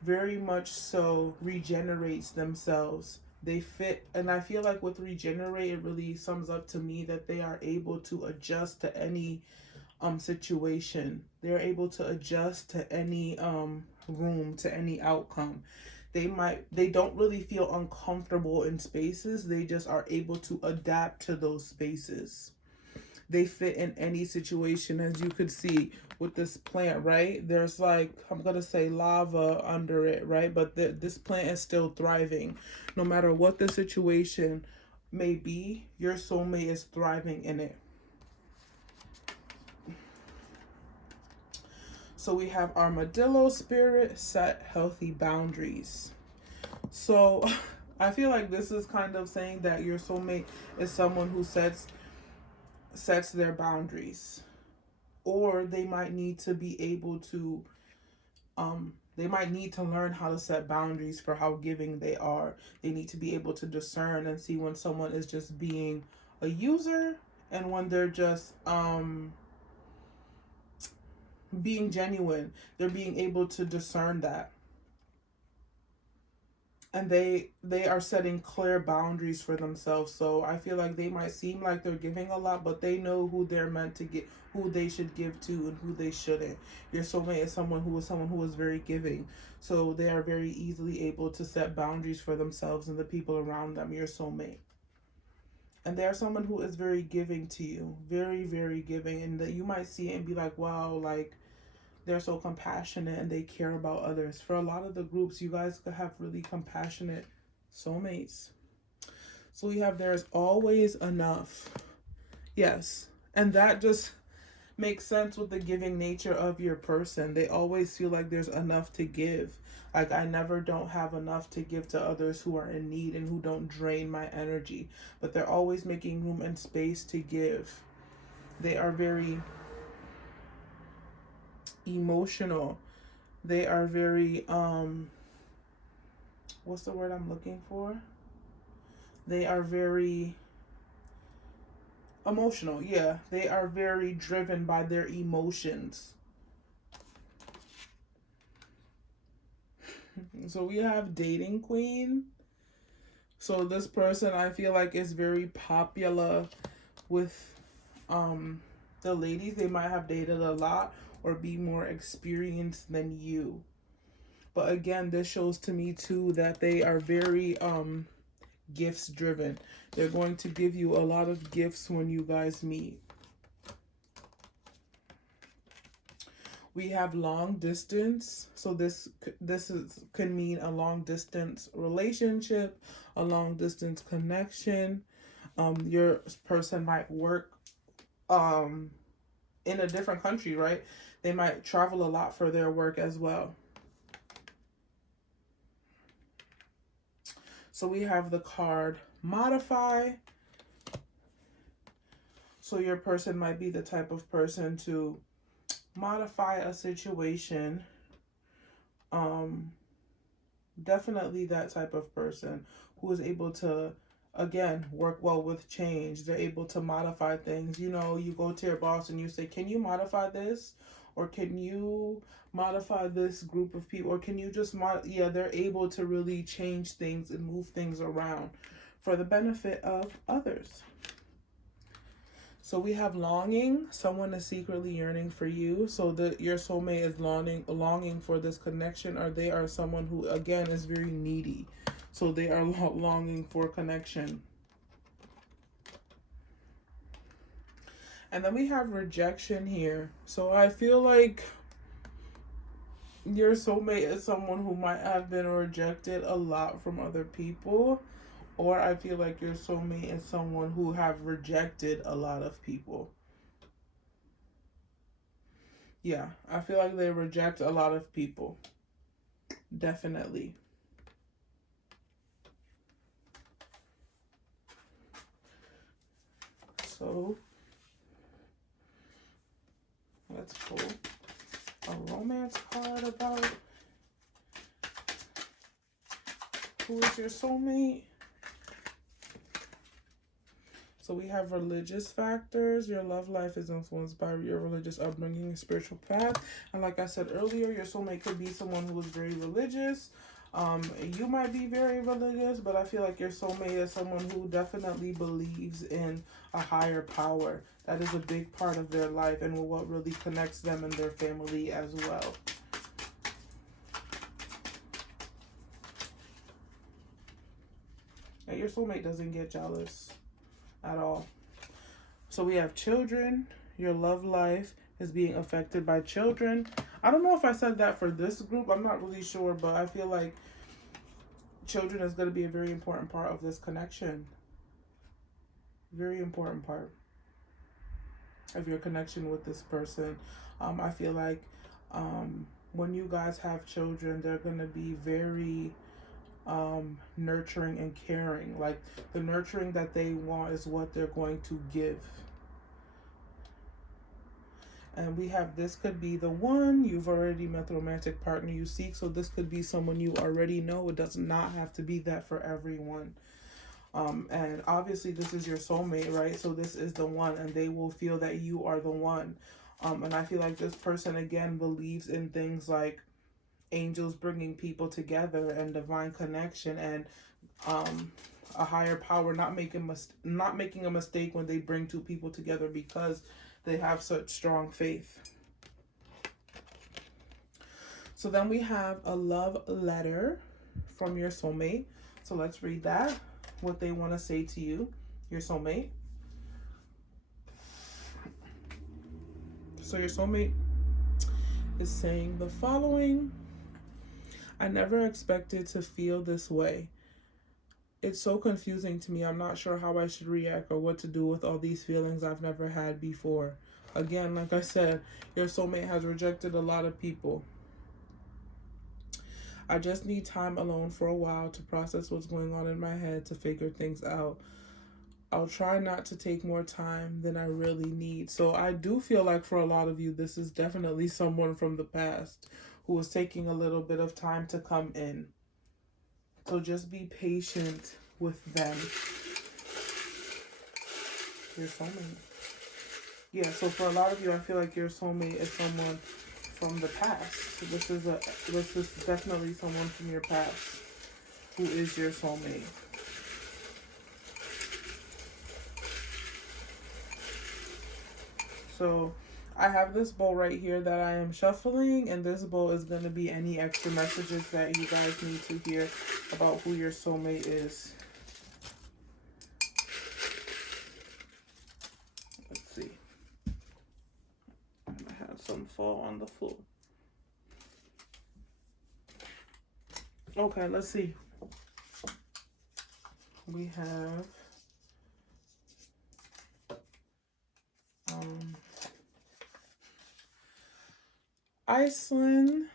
very much so regenerates themselves. They fit, and I feel like with regenerate, it really sums up to me that they are able to adjust to any situation. They're able to adjust to any room, to any outcome. They don't really feel uncomfortable in spaces. They just are able to adapt to those spaces. They fit in any situation, as you could see with this plant, right? There's like, I'm gonna say lava under it, right? But this plant is still thriving. No matter what the situation may be, your soulmate is thriving in it. So we have armadillo spirit, set healthy boundaries. So I feel like this is kind of saying that your soulmate is someone who sets their boundaries, or they might need to be able to they might need to learn how to set boundaries for how giving they are. They need to be able to discern and see when someone is just being a user and when they're just being genuine. They're being able to discern that. And they are setting clear boundaries for themselves. So I feel like they might seem like they're giving a lot, but they know who they're meant to get, who they should give to and who they shouldn't. Your soulmate is someone who is very giving. So they are very easily able to set boundaries for themselves and the people around them, your soulmate. And they are someone who is very giving to you, very, very giving. And that you might see it and be like, wow, like, they're so compassionate and they care about others. For a lot of the groups, you guys could have really compassionate soulmates. So we have there's always enough. Yes. And that just makes sense with the giving nature of your person. They always feel like there's enough to give. Like, I never don't have enough to give to others who are in need and who don't drain my energy. But they're always making room and space to give. They are very emotional. They are very what's the word I'm looking for? They are very emotional. Yeah, they are very driven by their emotions. So we have dating queen. So this person, I feel like, is very popular with the ladies. They might have dated a lot or be more experienced than you. But again, this shows to me too that they are very gifts driven. They're going to give you a lot of gifts when you guys meet. We have long distance. So this can mean a long distance relationship, a long distance connection. Your person might work in a different country, right? They might travel a lot for their work as well. So we have the card modify. So your person might be the type of person to modify a situation. Definitely that type of person who is able to, again, work well with change. They're able to modify things. You know, you go to your boss and you say, can you modify this? Or can you modify this group of people? Or can you just yeah, they're able to really change things and move things around for the benefit of others. So we have longing. Someone is secretly yearning for you. So your soulmate is longing for this connection, or they are someone who, again, is very needy. So they are longing for connection. And then we have rejection here. So I feel like your soulmate is someone who might have been rejected a lot from other people. Or I feel like your soulmate is someone who have rejected a lot of people. Yeah, I feel like they reject a lot of people. Definitely. So Let's pull a romance card about who is your soulmate. So we have religious factors. Your love life is influenced by your religious upbringing and spiritual path. And like I said earlier, your soulmate could be someone who is very religious. You might be very religious, but I feel like your soulmate is someone who definitely believes in a higher power. That is a big part of their life and what really connects them and their family as well. And your soulmate doesn't get jealous at all. So we have children. Your love life is being affected by children. I don't know if I said that for this group. I'm not really sure, but I feel like children is going to be a very important part of this connection. Very important part of your connection with this person. I feel like when you guys have children, they're going to be very nurturing and caring. Like the nurturing that they want is what they're going to give. And we have, this could be the one. You've already met the romantic partner you seek. So this could be someone you already know. It does not have to be that for everyone. And obviously this is your soulmate, right? So this is the one, and they will feel that you are the one. And I feel like this person, again, believes in things like angels bringing people together and divine connection and a higher power not making a mistake when they bring two people together because they have such strong faith. So then we have a love letter from your soulmate. So let's read that, what they want to say to you, your soulmate. So your soulmate is saying the following. I never expected to feel this way. It's so confusing to me. I'm not sure how I should react or what to do with all these feelings I've never had before. Again, like I said, your soulmate has rejected a lot of people. I just need time alone for a while to process what's going on in my head, to figure things out. I'll try not to take more time than I really need. So I do feel like for a lot of you, this is definitely someone from the past who is taking a little bit of time to come in. So just be patient with them. Your soulmate. Yeah, so for a lot of you, I feel like your soulmate is someone from the past. This is definitely someone from your past who is your soulmate. So I have this bowl right here that I am shuffling, and this bowl is going to be any extra messages that you guys need to hear about who your soulmate is. Let's see. I'm going to have some fall on the floor. Okay, let's see. We have Iceland.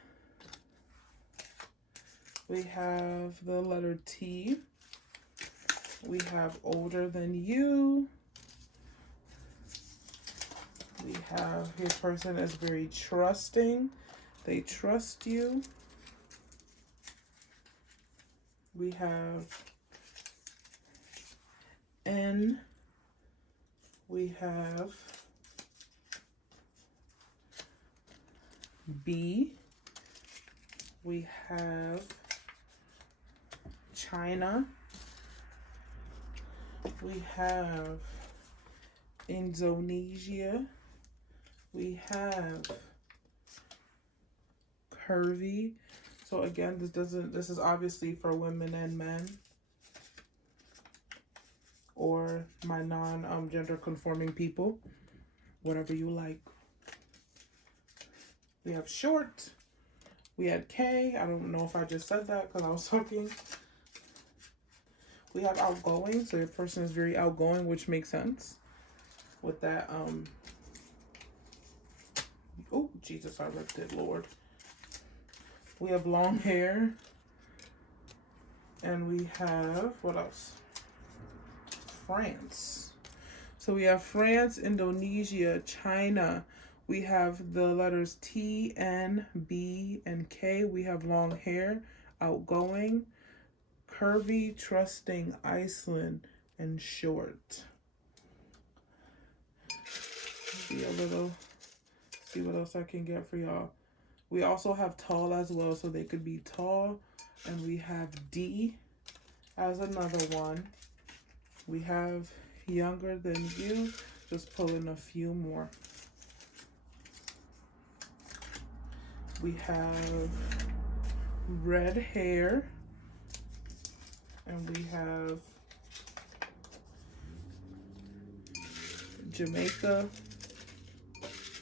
We have the letter T. We have older than you. We have your person is very trusting. They trust you. We have N. We have B. We have China. We have Indonesia. We have curvy. So again, this is obviously for women and men, or my non-gender conforming people, whatever you like. We have short. We had K. I don't know if I just said that because I was talking. We have outgoing. So your person is very outgoing, which makes sense with that. Oh, Jesus, I ripped it, Lord. We have long hair. And we have, what else? France. So we have France, Indonesia, China. We have the letters T, N, B, and K. We have long hair, outgoing, curvy, trusting, Iceland, and short. Be a little, see what else I can get for y'all. We also have tall as well, so they could be tall. And we have D as another one. We have younger than you. Just pulling a few more. We have red hair. And we have Jamaica.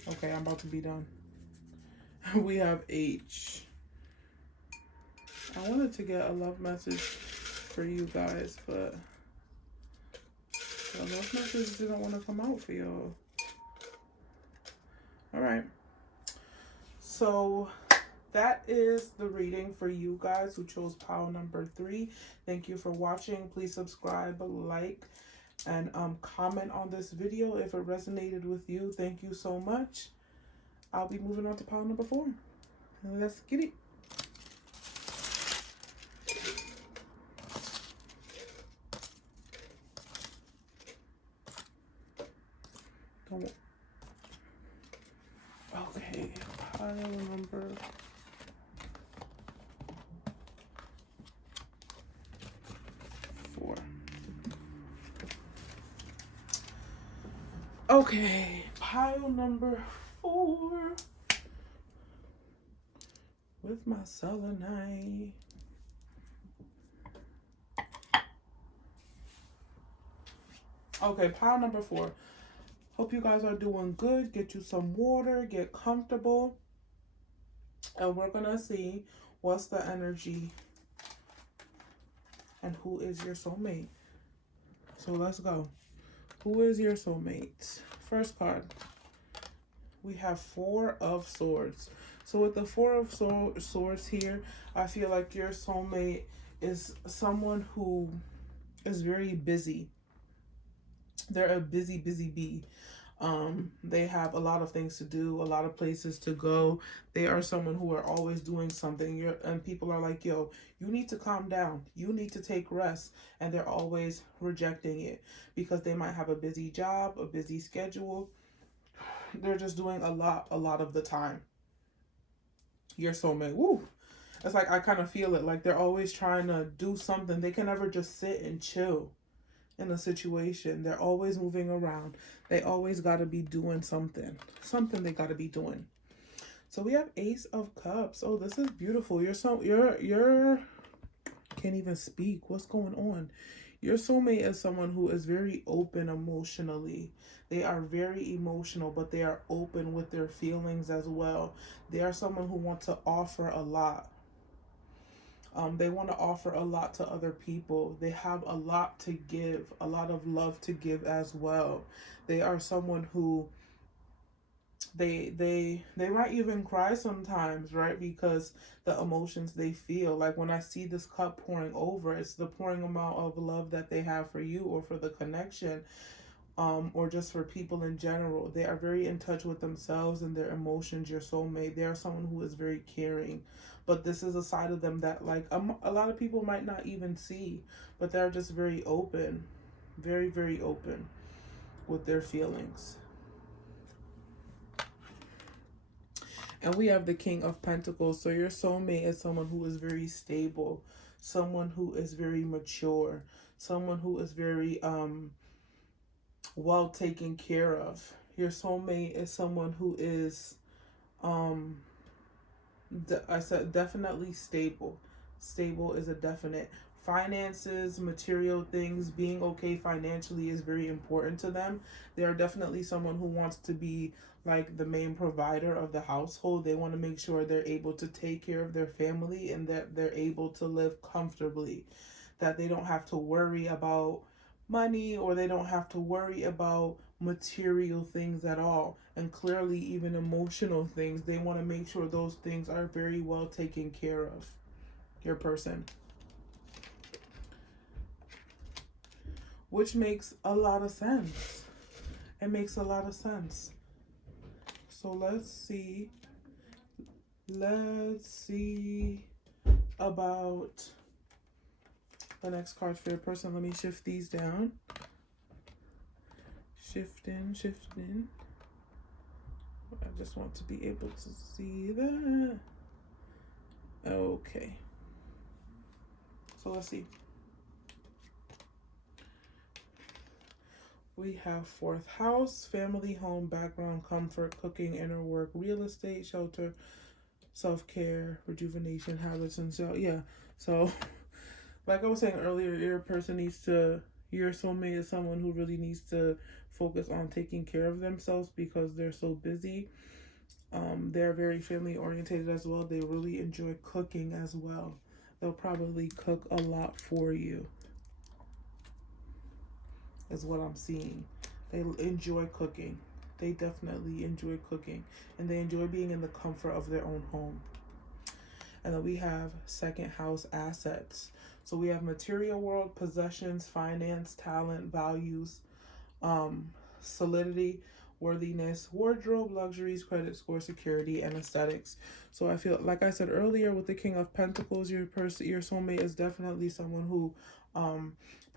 Okay, I'm about to be done. We have H. I wanted to get a love message for you guys, but the love message didn't want to come out for y'all. All right. So that is the reading for you guys who chose pile number 3. Thank you for watching. Please subscribe, like, and comment on this video if it resonated with you. Thank you so much. I'll be moving on to pile number 4. Let's get it. Okay, pile number 4. Okay, pile number 4 with my selenite. Okay, pile number 4. Hope you guys are doing good. Get you some water, get comfortable, and we're gonna see what's the energy and who is your soulmate. So let's go. Who is your soulmate? First card, we have 4 of Swords. So with the 4 of Swords here, I feel like your soulmate is someone who is very busy. They're a busy bee. They have a lot of things to do, a lot of places to go. They are someone who are always doing something. And people are like, yo, you need to calm down. You need to take rest. And they're always rejecting it because they might have a busy job, a busy schedule. They're just doing a lot of the time. Your soulmate, woo. It's like, I kind of feel it. Like they're always trying to do something. They can never just sit and chill in a situation. They're always moving around. They always got to be doing something. Something they got to be doing. So we have Ace of Cups. Oh, this is beautiful. You're can't even speak. What's going on? Your soulmate is someone who is very open emotionally. They are very emotional, but they are open with their feelings as well. They are someone who wants to offer a lot. They want to offer a lot to other people. They have a lot to give, a lot of love to give as well. They are someone who they might even cry sometimes, right? Because the emotions they feel. Like when I see this cup pouring over, it's the pouring amount of love that they have for you or for the connection. Or just for people in general. They are very in touch with themselves and their emotions, your soulmate. They are someone who is very caring. But this is a side of them that like a lot of people might not even see. But they're just very open. Very, very open with their feelings. And we have the King of Pentacles. So your soulmate is someone who is very stable. Someone who is very mature. Someone who is very well taken care of. Your soulmate is someone who is I said definitely stable. Stable is a definite. Finances, material things, being okay financially is very important to them. They are definitely someone who wants to be like the main provider of the household. They want to make sure they're able to take care of their family and that they're able to live comfortably. That they don't have to worry about money or they don't have to worry about material things at all. And clearly even emotional things, they want to make sure those things are very well taken care of. Your person. Which makes a lot of sense. It makes a lot of sense. So let's see. Let's see about the next card for your person. Let me shift these down. Shifting. I just want to be able to see that. Okay. So let's see. We have 4th house, family, home, background, comfort, cooking, inner work, real estate, shelter, self-care, rejuvenation, habits, and so yeah. So like I was saying earlier, your soulmate is someone who really needs to focus on taking care of themselves because they're so busy. They're very family oriented as well. They really enjoy cooking as well. They'll probably cook a lot for you, is what I'm seeing. They enjoy cooking. They definitely enjoy cooking, and they enjoy being in the comfort of their own home. And then we have 2nd house, assets. So we have material world, possessions, finance, talent, values, solidity, worthiness, wardrobe, luxuries, credit score, security, and aesthetics. So I feel, like I said earlier, with the King of Pentacles, your soulmate is definitely someone who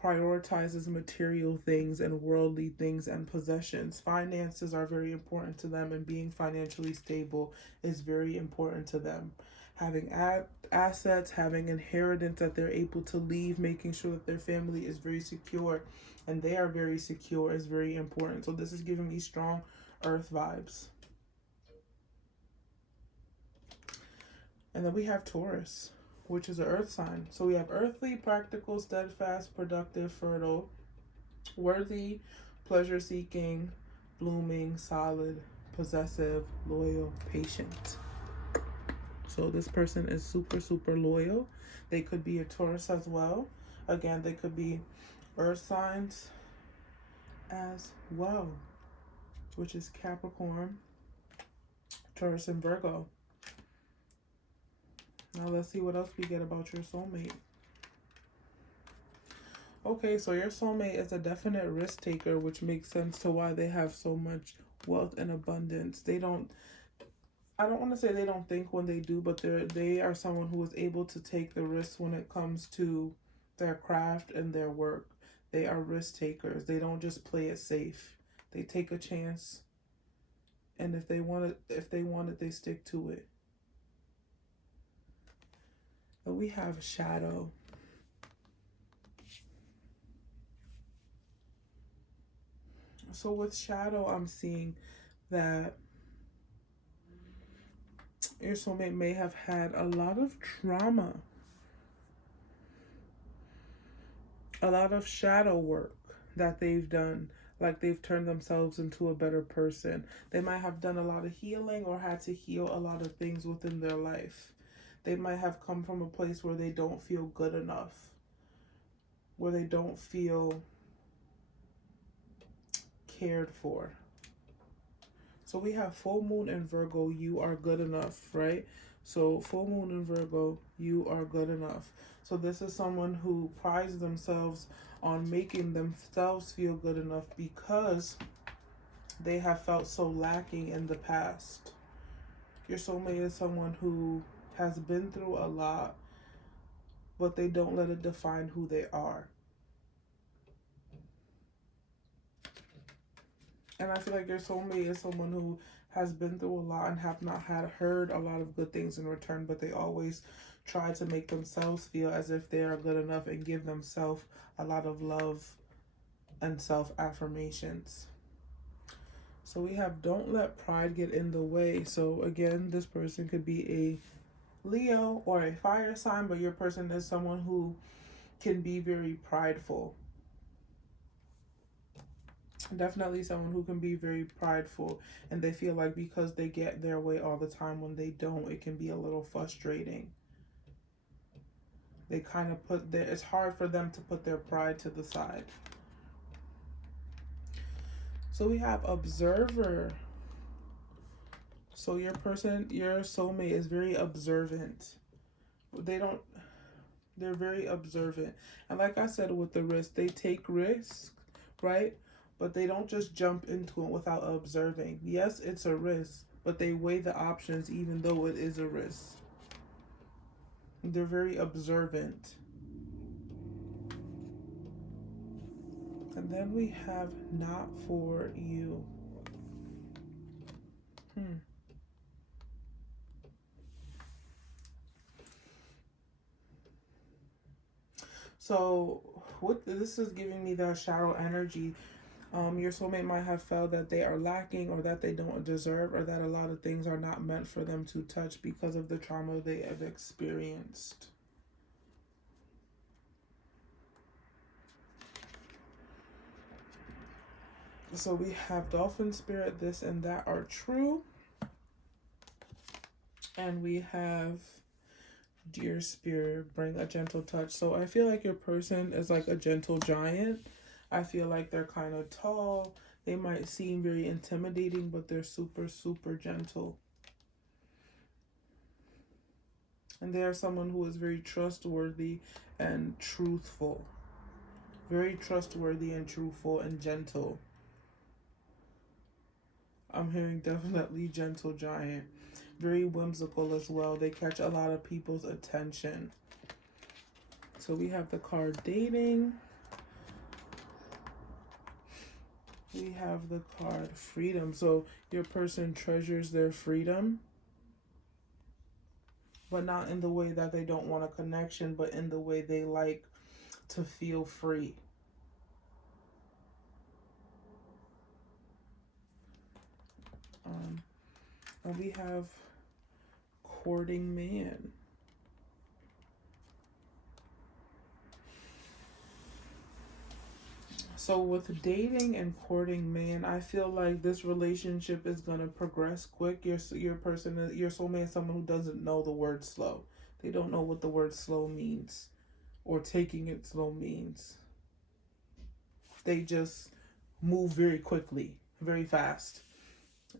prioritizes material things and worldly things and possessions. Finances are very important to them, and being financially stable is very important to them. Having assets, having inheritance that they're able to leave, making sure that their family is very secure and they are very secure is very important. So this is giving me strong earth vibes. And then we have Taurus, which is an earth sign. So we have earthly, practical, steadfast, productive, fertile, worthy, pleasure-seeking, blooming, solid, possessive, loyal, patient. So this person is super, super loyal. They could be a Taurus as well. Again, they could be earth signs as well, which is Capricorn, Taurus, and Virgo. Now let's see what else we get about your soulmate. Okay, so your soulmate is a definite risk taker, which makes sense to why they have so much wealth and abundance. I don't want to say they don't think when they do, but they are someone who is able to take the risks when it comes to their craft and their work. They are risk takers. They don't just play it safe. They take a chance, and if they want it, they stick to it. And we have shadow. So with shadow, I'm seeing that your soulmate may have had a lot of trauma, a lot of shadow work that they've done, like they've turned themselves into a better person. They might have done a lot of healing or had to heal a lot of things within their life. They might have come from a place where they don't feel good enough, where they don't feel cared for. So we have full moon in Virgo, you are good enough, right? So full moon in Virgo, you are good enough. So this is someone who prides themselves on making themselves feel good enough because they have felt so lacking in the past. Your soulmate is someone who has been through a lot, but they don't let it define who they are. And I feel like your soulmate is someone who has been through a lot and have not heard a lot of good things in return, but they always try to make themselves feel as if they are good enough and give themselves a lot of love and self-affirmations. So we have don't let pride get in the way. So again, this person could be a Leo or a fire sign, but your person is someone who can be very prideful. Definitely someone who can be very prideful, and they feel like because they get their way all the time, when they don't, it can be a little frustrating. They kind of it's hard for them to put their pride to the side. So we have observer. So your soulmate is very observant. They're very observant. And like I said with the risk, they take risks, right? But they don't just jump into it without observing. Yes, it's a risk, but they weigh the options even though it is a risk. They're very observant. And then we have not for you. So what this is giving me, that shadow energy. Your soulmate might have felt that they are lacking, or that they don't deserve, or that a lot of things are not meant for them to touch because of the trauma they have experienced. So we have dolphin spirit, this and that are true. And we have dear spirit, bring a gentle touch. So I feel like your person is like a gentle giant. I feel like they're kind of tall. They might seem very intimidating, but they're super, super gentle. And they are someone who is very trustworthy and truthful. Very trustworthy and truthful and gentle. I'm hearing definitely gentle giant. Very whimsical as well. They catch a lot of people's attention. So we have the card dating. We have the card freedom. So your person treasures their freedom, but not in the way that they don't want a connection, but in the way they like to feel free. And we have courting man. So with dating and courting man, I feel like this relationship is going to progress quick. Your person, your soulmate is someone who doesn't know the word slow. They don't know what the word slow means, or taking it slow means. They just move very quickly, very fast.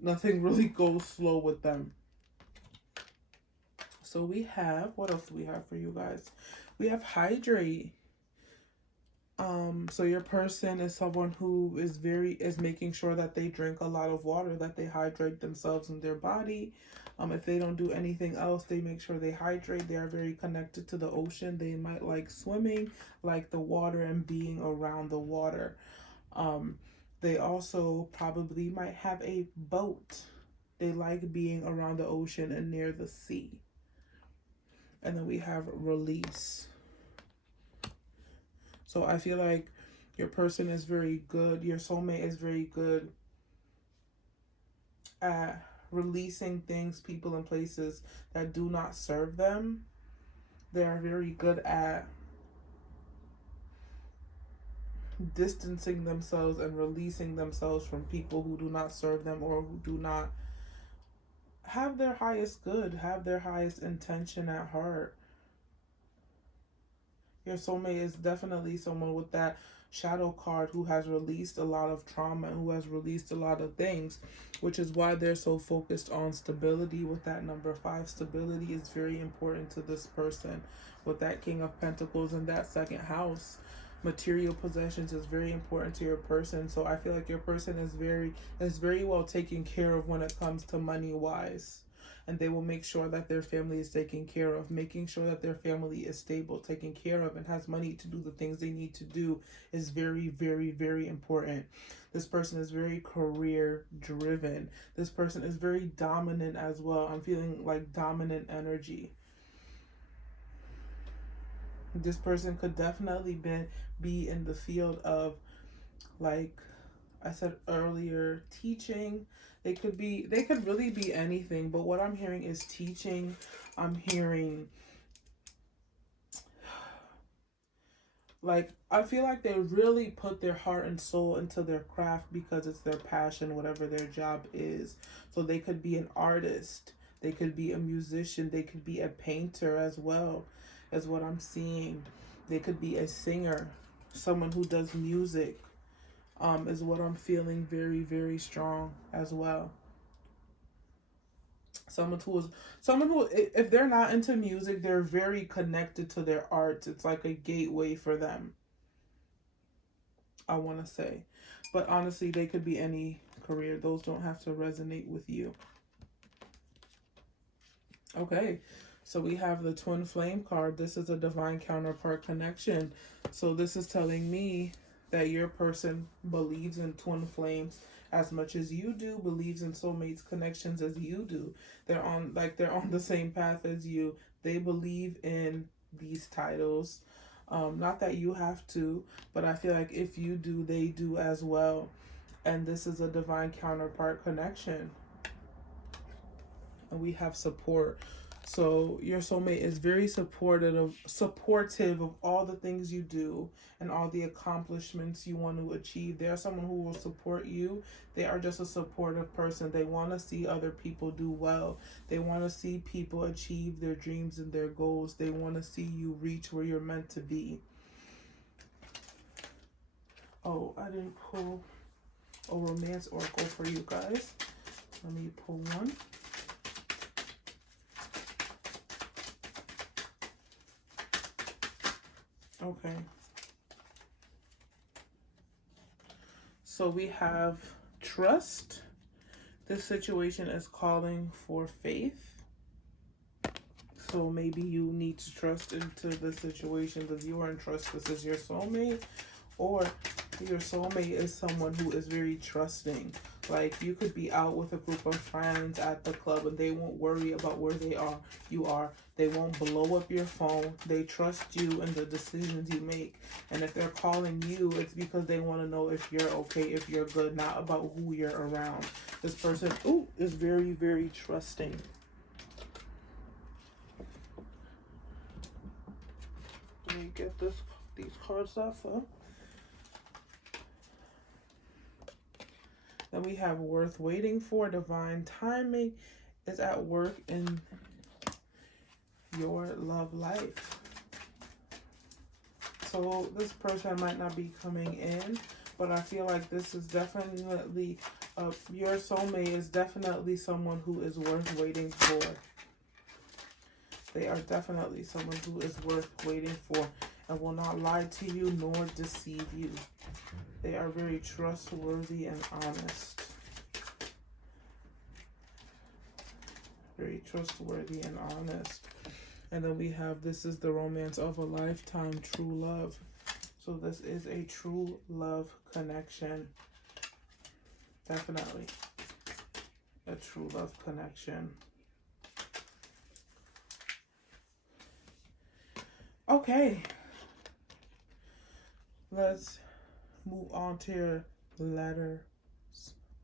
Nothing really goes slow with them. So we have, what else do we have for you guys? We have hydrate. So your person is someone who is making sure that they drink a lot of water, that they hydrate themselves and their body. If they don't do anything else, they make sure they hydrate. They are very connected to the ocean. They might like swimming, like the water and being around the water. They also probably might have a boat. They like being around the ocean and near the sea. And then we have release. So I feel like your person is very good. Your soulmate is very good at releasing things, people, and places that do not serve them. They are very good at distancing themselves and releasing themselves from people who do not serve them, or who do not have their highest good, have their highest intention at heart. Your soulmate is definitely someone with that shadow card who has released a lot of trauma, who has released a lot of things, which is why they're so focused on stability with that number 5. Stability is very important to this person with that King of Pentacles in that second house. Material possessions is very important to your person. So I feel like your person is very well taken care of when it comes to money wise. And they will make sure that their family is taken care of. Making sure that their family is stable, taken care of, and has money to do the things they need to do is very, very, very important. This person is very career driven. This person is very dominant as well. I'm feeling like dominant energy. This person could definitely be in the field of, like I said earlier, teaching. They could really be anything, but what I'm hearing is teaching. I'm hearing, like, I feel like they really put their heart and soul into their craft because it's their passion, whatever their job is. So they could be an artist, they could be a musician, they could be a painter as well, as what I'm seeing. They could be a singer, someone who does music. Is what I'm feeling very, very strong as well. Someone who, if they're not into music, they're very connected to their arts. It's like a gateway for them, I want to say. But honestly, they could be any career. Those don't have to resonate with you. Okay, so we have the twin flame card. This is a divine counterpart connection. So this is telling me that your person believes in twin flames as much as you do, believes in soulmates connections as you do. They're on the same path as you. They believe in these titles. Not that you have to, but I feel like if you do, they do as well. And this is a divine counterpart connection. And we have support. So your soulmate is very supportive of all the things you do and all the accomplishments you want to achieve. They are someone who will support you. They are just a supportive person. They want to see other people do well. They want to see people achieve their dreams and their goals. They want to see you reach where you're meant to be. Oh, I didn't pull a romance oracle for you guys. Let me pull one. Okay. So we have trust. This situation is calling for faith. So maybe you need to trust into the situation that you are in trust. This is your soulmate, or your soulmate is someone who is very trusting. Like you could be out with a group of friends at the club and they won't worry about where you are. They won't blow up your phone. They trust you and the decisions you make. And if they're calling you, it's because they want to know if you're okay, if you're good, not about who you're around. This person, is very, very trusting. Let me get these cards off. Then we have worth waiting for. Divine timing is at work in your love life. So this person might not be coming in, but I feel like this is definitely, your soulmate is definitely someone who is worth waiting for. They are definitely someone who is worth waiting for and will not lie to you nor deceive you. They are very trustworthy and honest. Very trustworthy and honest. And then we have, this is the romance of a lifetime, true love. So this is a true love connection. Definitely a true love connection. Okay. Let's move on to your letter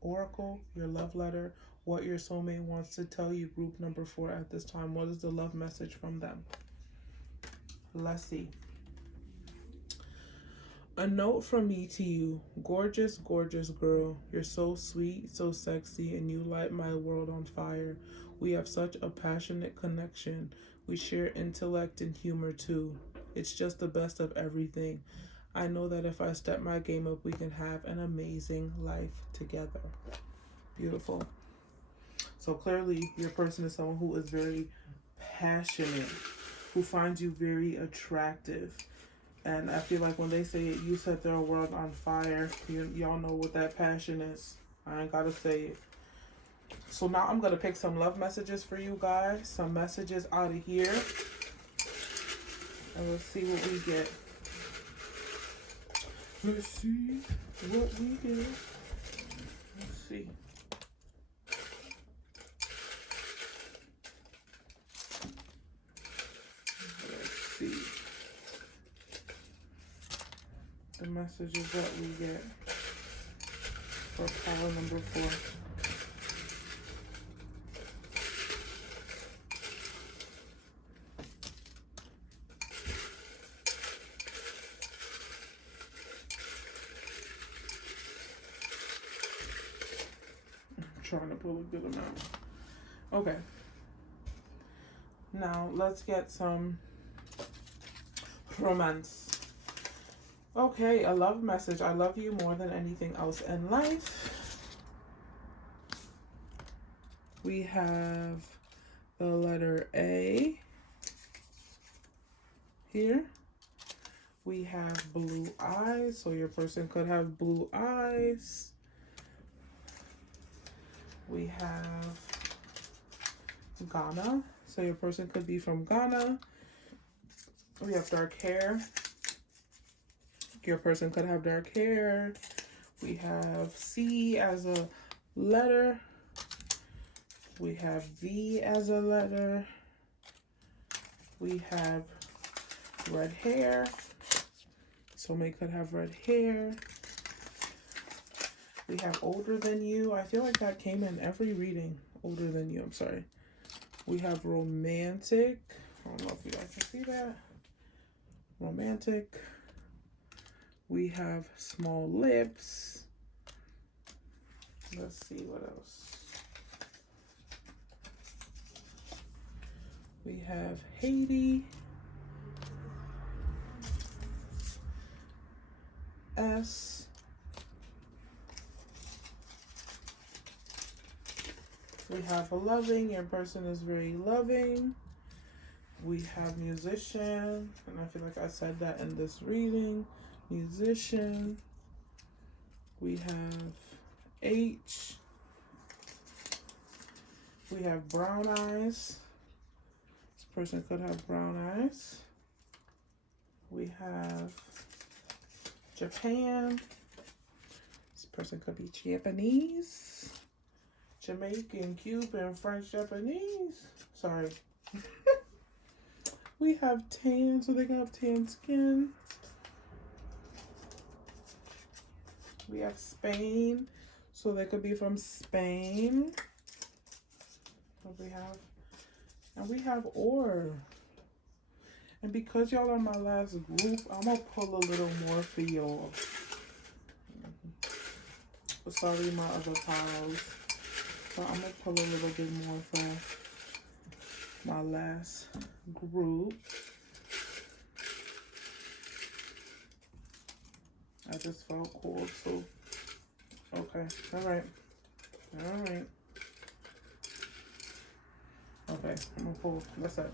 oracle, your love letter. What your soulmate wants to tell you, group number 4 at this time. What is the love message from them? Let's see. A note from me to you. Gorgeous, gorgeous girl. You're so sweet, so sexy, and you light my world on fire. We have such a passionate connection. We share intellect and humor too. It's just the best of everything. I know that if I step my game up, we can have an amazing life together. Beautiful. So clearly your person is someone who is very passionate, who finds you very attractive. And I feel like when they say it, you set their world on fire, y'all know what that passion is. I ain't gotta say it. So now I'm gonna pick some love messages for you guys, some messages out of here. And let's see what we get. Let's see what we get. Let's see. See the messages that we get for pile number 4. I'm trying to pull a good amount. Okay. Now let's get some romance. Okay, a love message. I love you more than anything else in life. We have the letter A here. We have blue eyes, so your person could have blue eyes. We have Ghana, So your person could be from Ghana. We have dark hair. Your person could have dark hair. We have C as a letter. We have V as a letter. We have red hair. Soulmate could have red hair. We have older than you. I feel like that came in every reading. Older than you, I'm sorry. We have romantic. I don't know if you guys can see that. Romantic. We have small lips. Let's see what else. We have Haiti. S. We have a loving. Your person is very loving. We have musician. And I feel like I said that in this reading. Musician. We have H. We have brown eyes. This person could have brown eyes. We have Japan. This person could be Japanese. Jamaican, Cuban, French, Japanese. Sorry. We have tan, so they can have tan skin. We have Spain, so they could be from Spain. What we have? And we have Or. And because y'all are my last group, I'm going to pull a little more for y'all. Sorry, my other piles. So I'm going to pull a little bit more for my last group. I just felt cold, so okay. Alright. Alright. Okay, I'm gonna pull. That's it.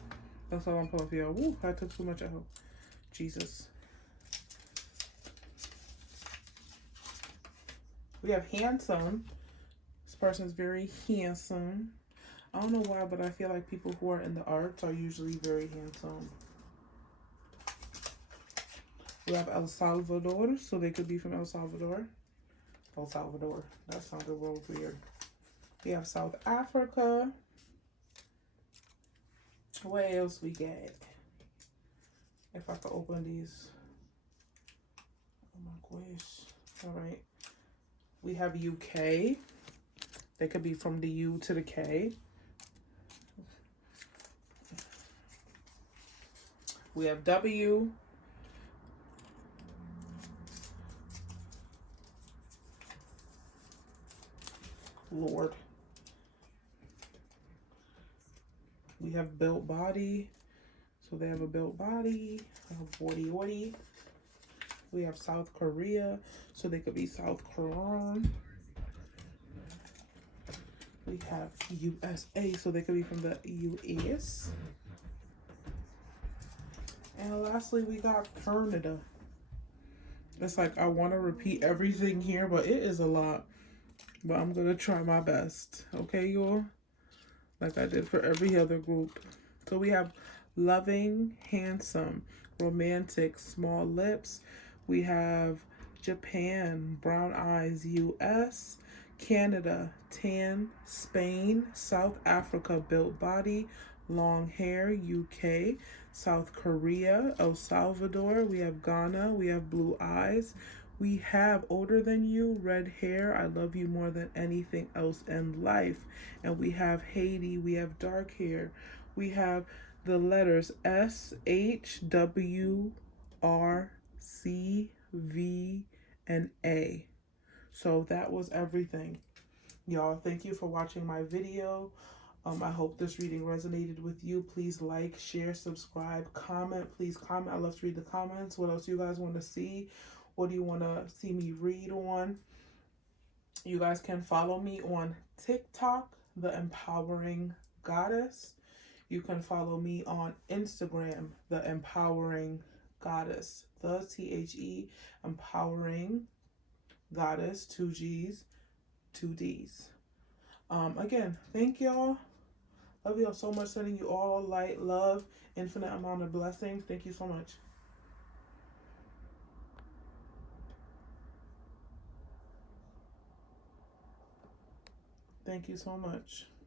That's all I'm pulling for y'all. Woo, I took too much out. Jesus. We have handsome. This person's very handsome. I don't know why, but I feel like people who are in the arts are usually very handsome. We have El Salvador, so they could be from El Salvador. El Salvador. That sounded a little weird. We have South Africa. What else we get? If I could open these. Oh my gosh. All right. We have UK. They could be from the U to the K. We have W. Lord. We have built body. So they have a built body. We have body body. We have South Korea. So they could be South Korean. We have USA. So they could be from the US. And lastly, we got Canada. It's like I want to repeat everything here, but it is a lot. But I'm going to try my best. Okay, y'all? Like I did for every other group. So we have loving, handsome, romantic, small lips. We have Japan, brown eyes, US, Canada, tan, Spain, South Africa, built body, long hair, UK, South Korea, El Salvador. We have Ghana. We have blue eyes. We have older than you, red hair. I love you more than anything else in life. And we have Haiti. We have dark hair. We have the letters S, H, W, R, C, V, and A. So that was everything. Y'all, thank you for watching my video. I hope this reading resonated with you. Please like, share, subscribe, comment. Please comment. I love to read the comments. What else you guys want to see? What do you want to see me read on? You guys can follow me on TikTok, The Empowering Goddess. You can follow me on Instagram, The Empowering Goddess. The THE Empowering Goddess, 2 G's, 2 D's. Again, thank y'all. Love you all so much. Sending you all light, love, infinite amount of blessings. Thank you so much. Thank you so much.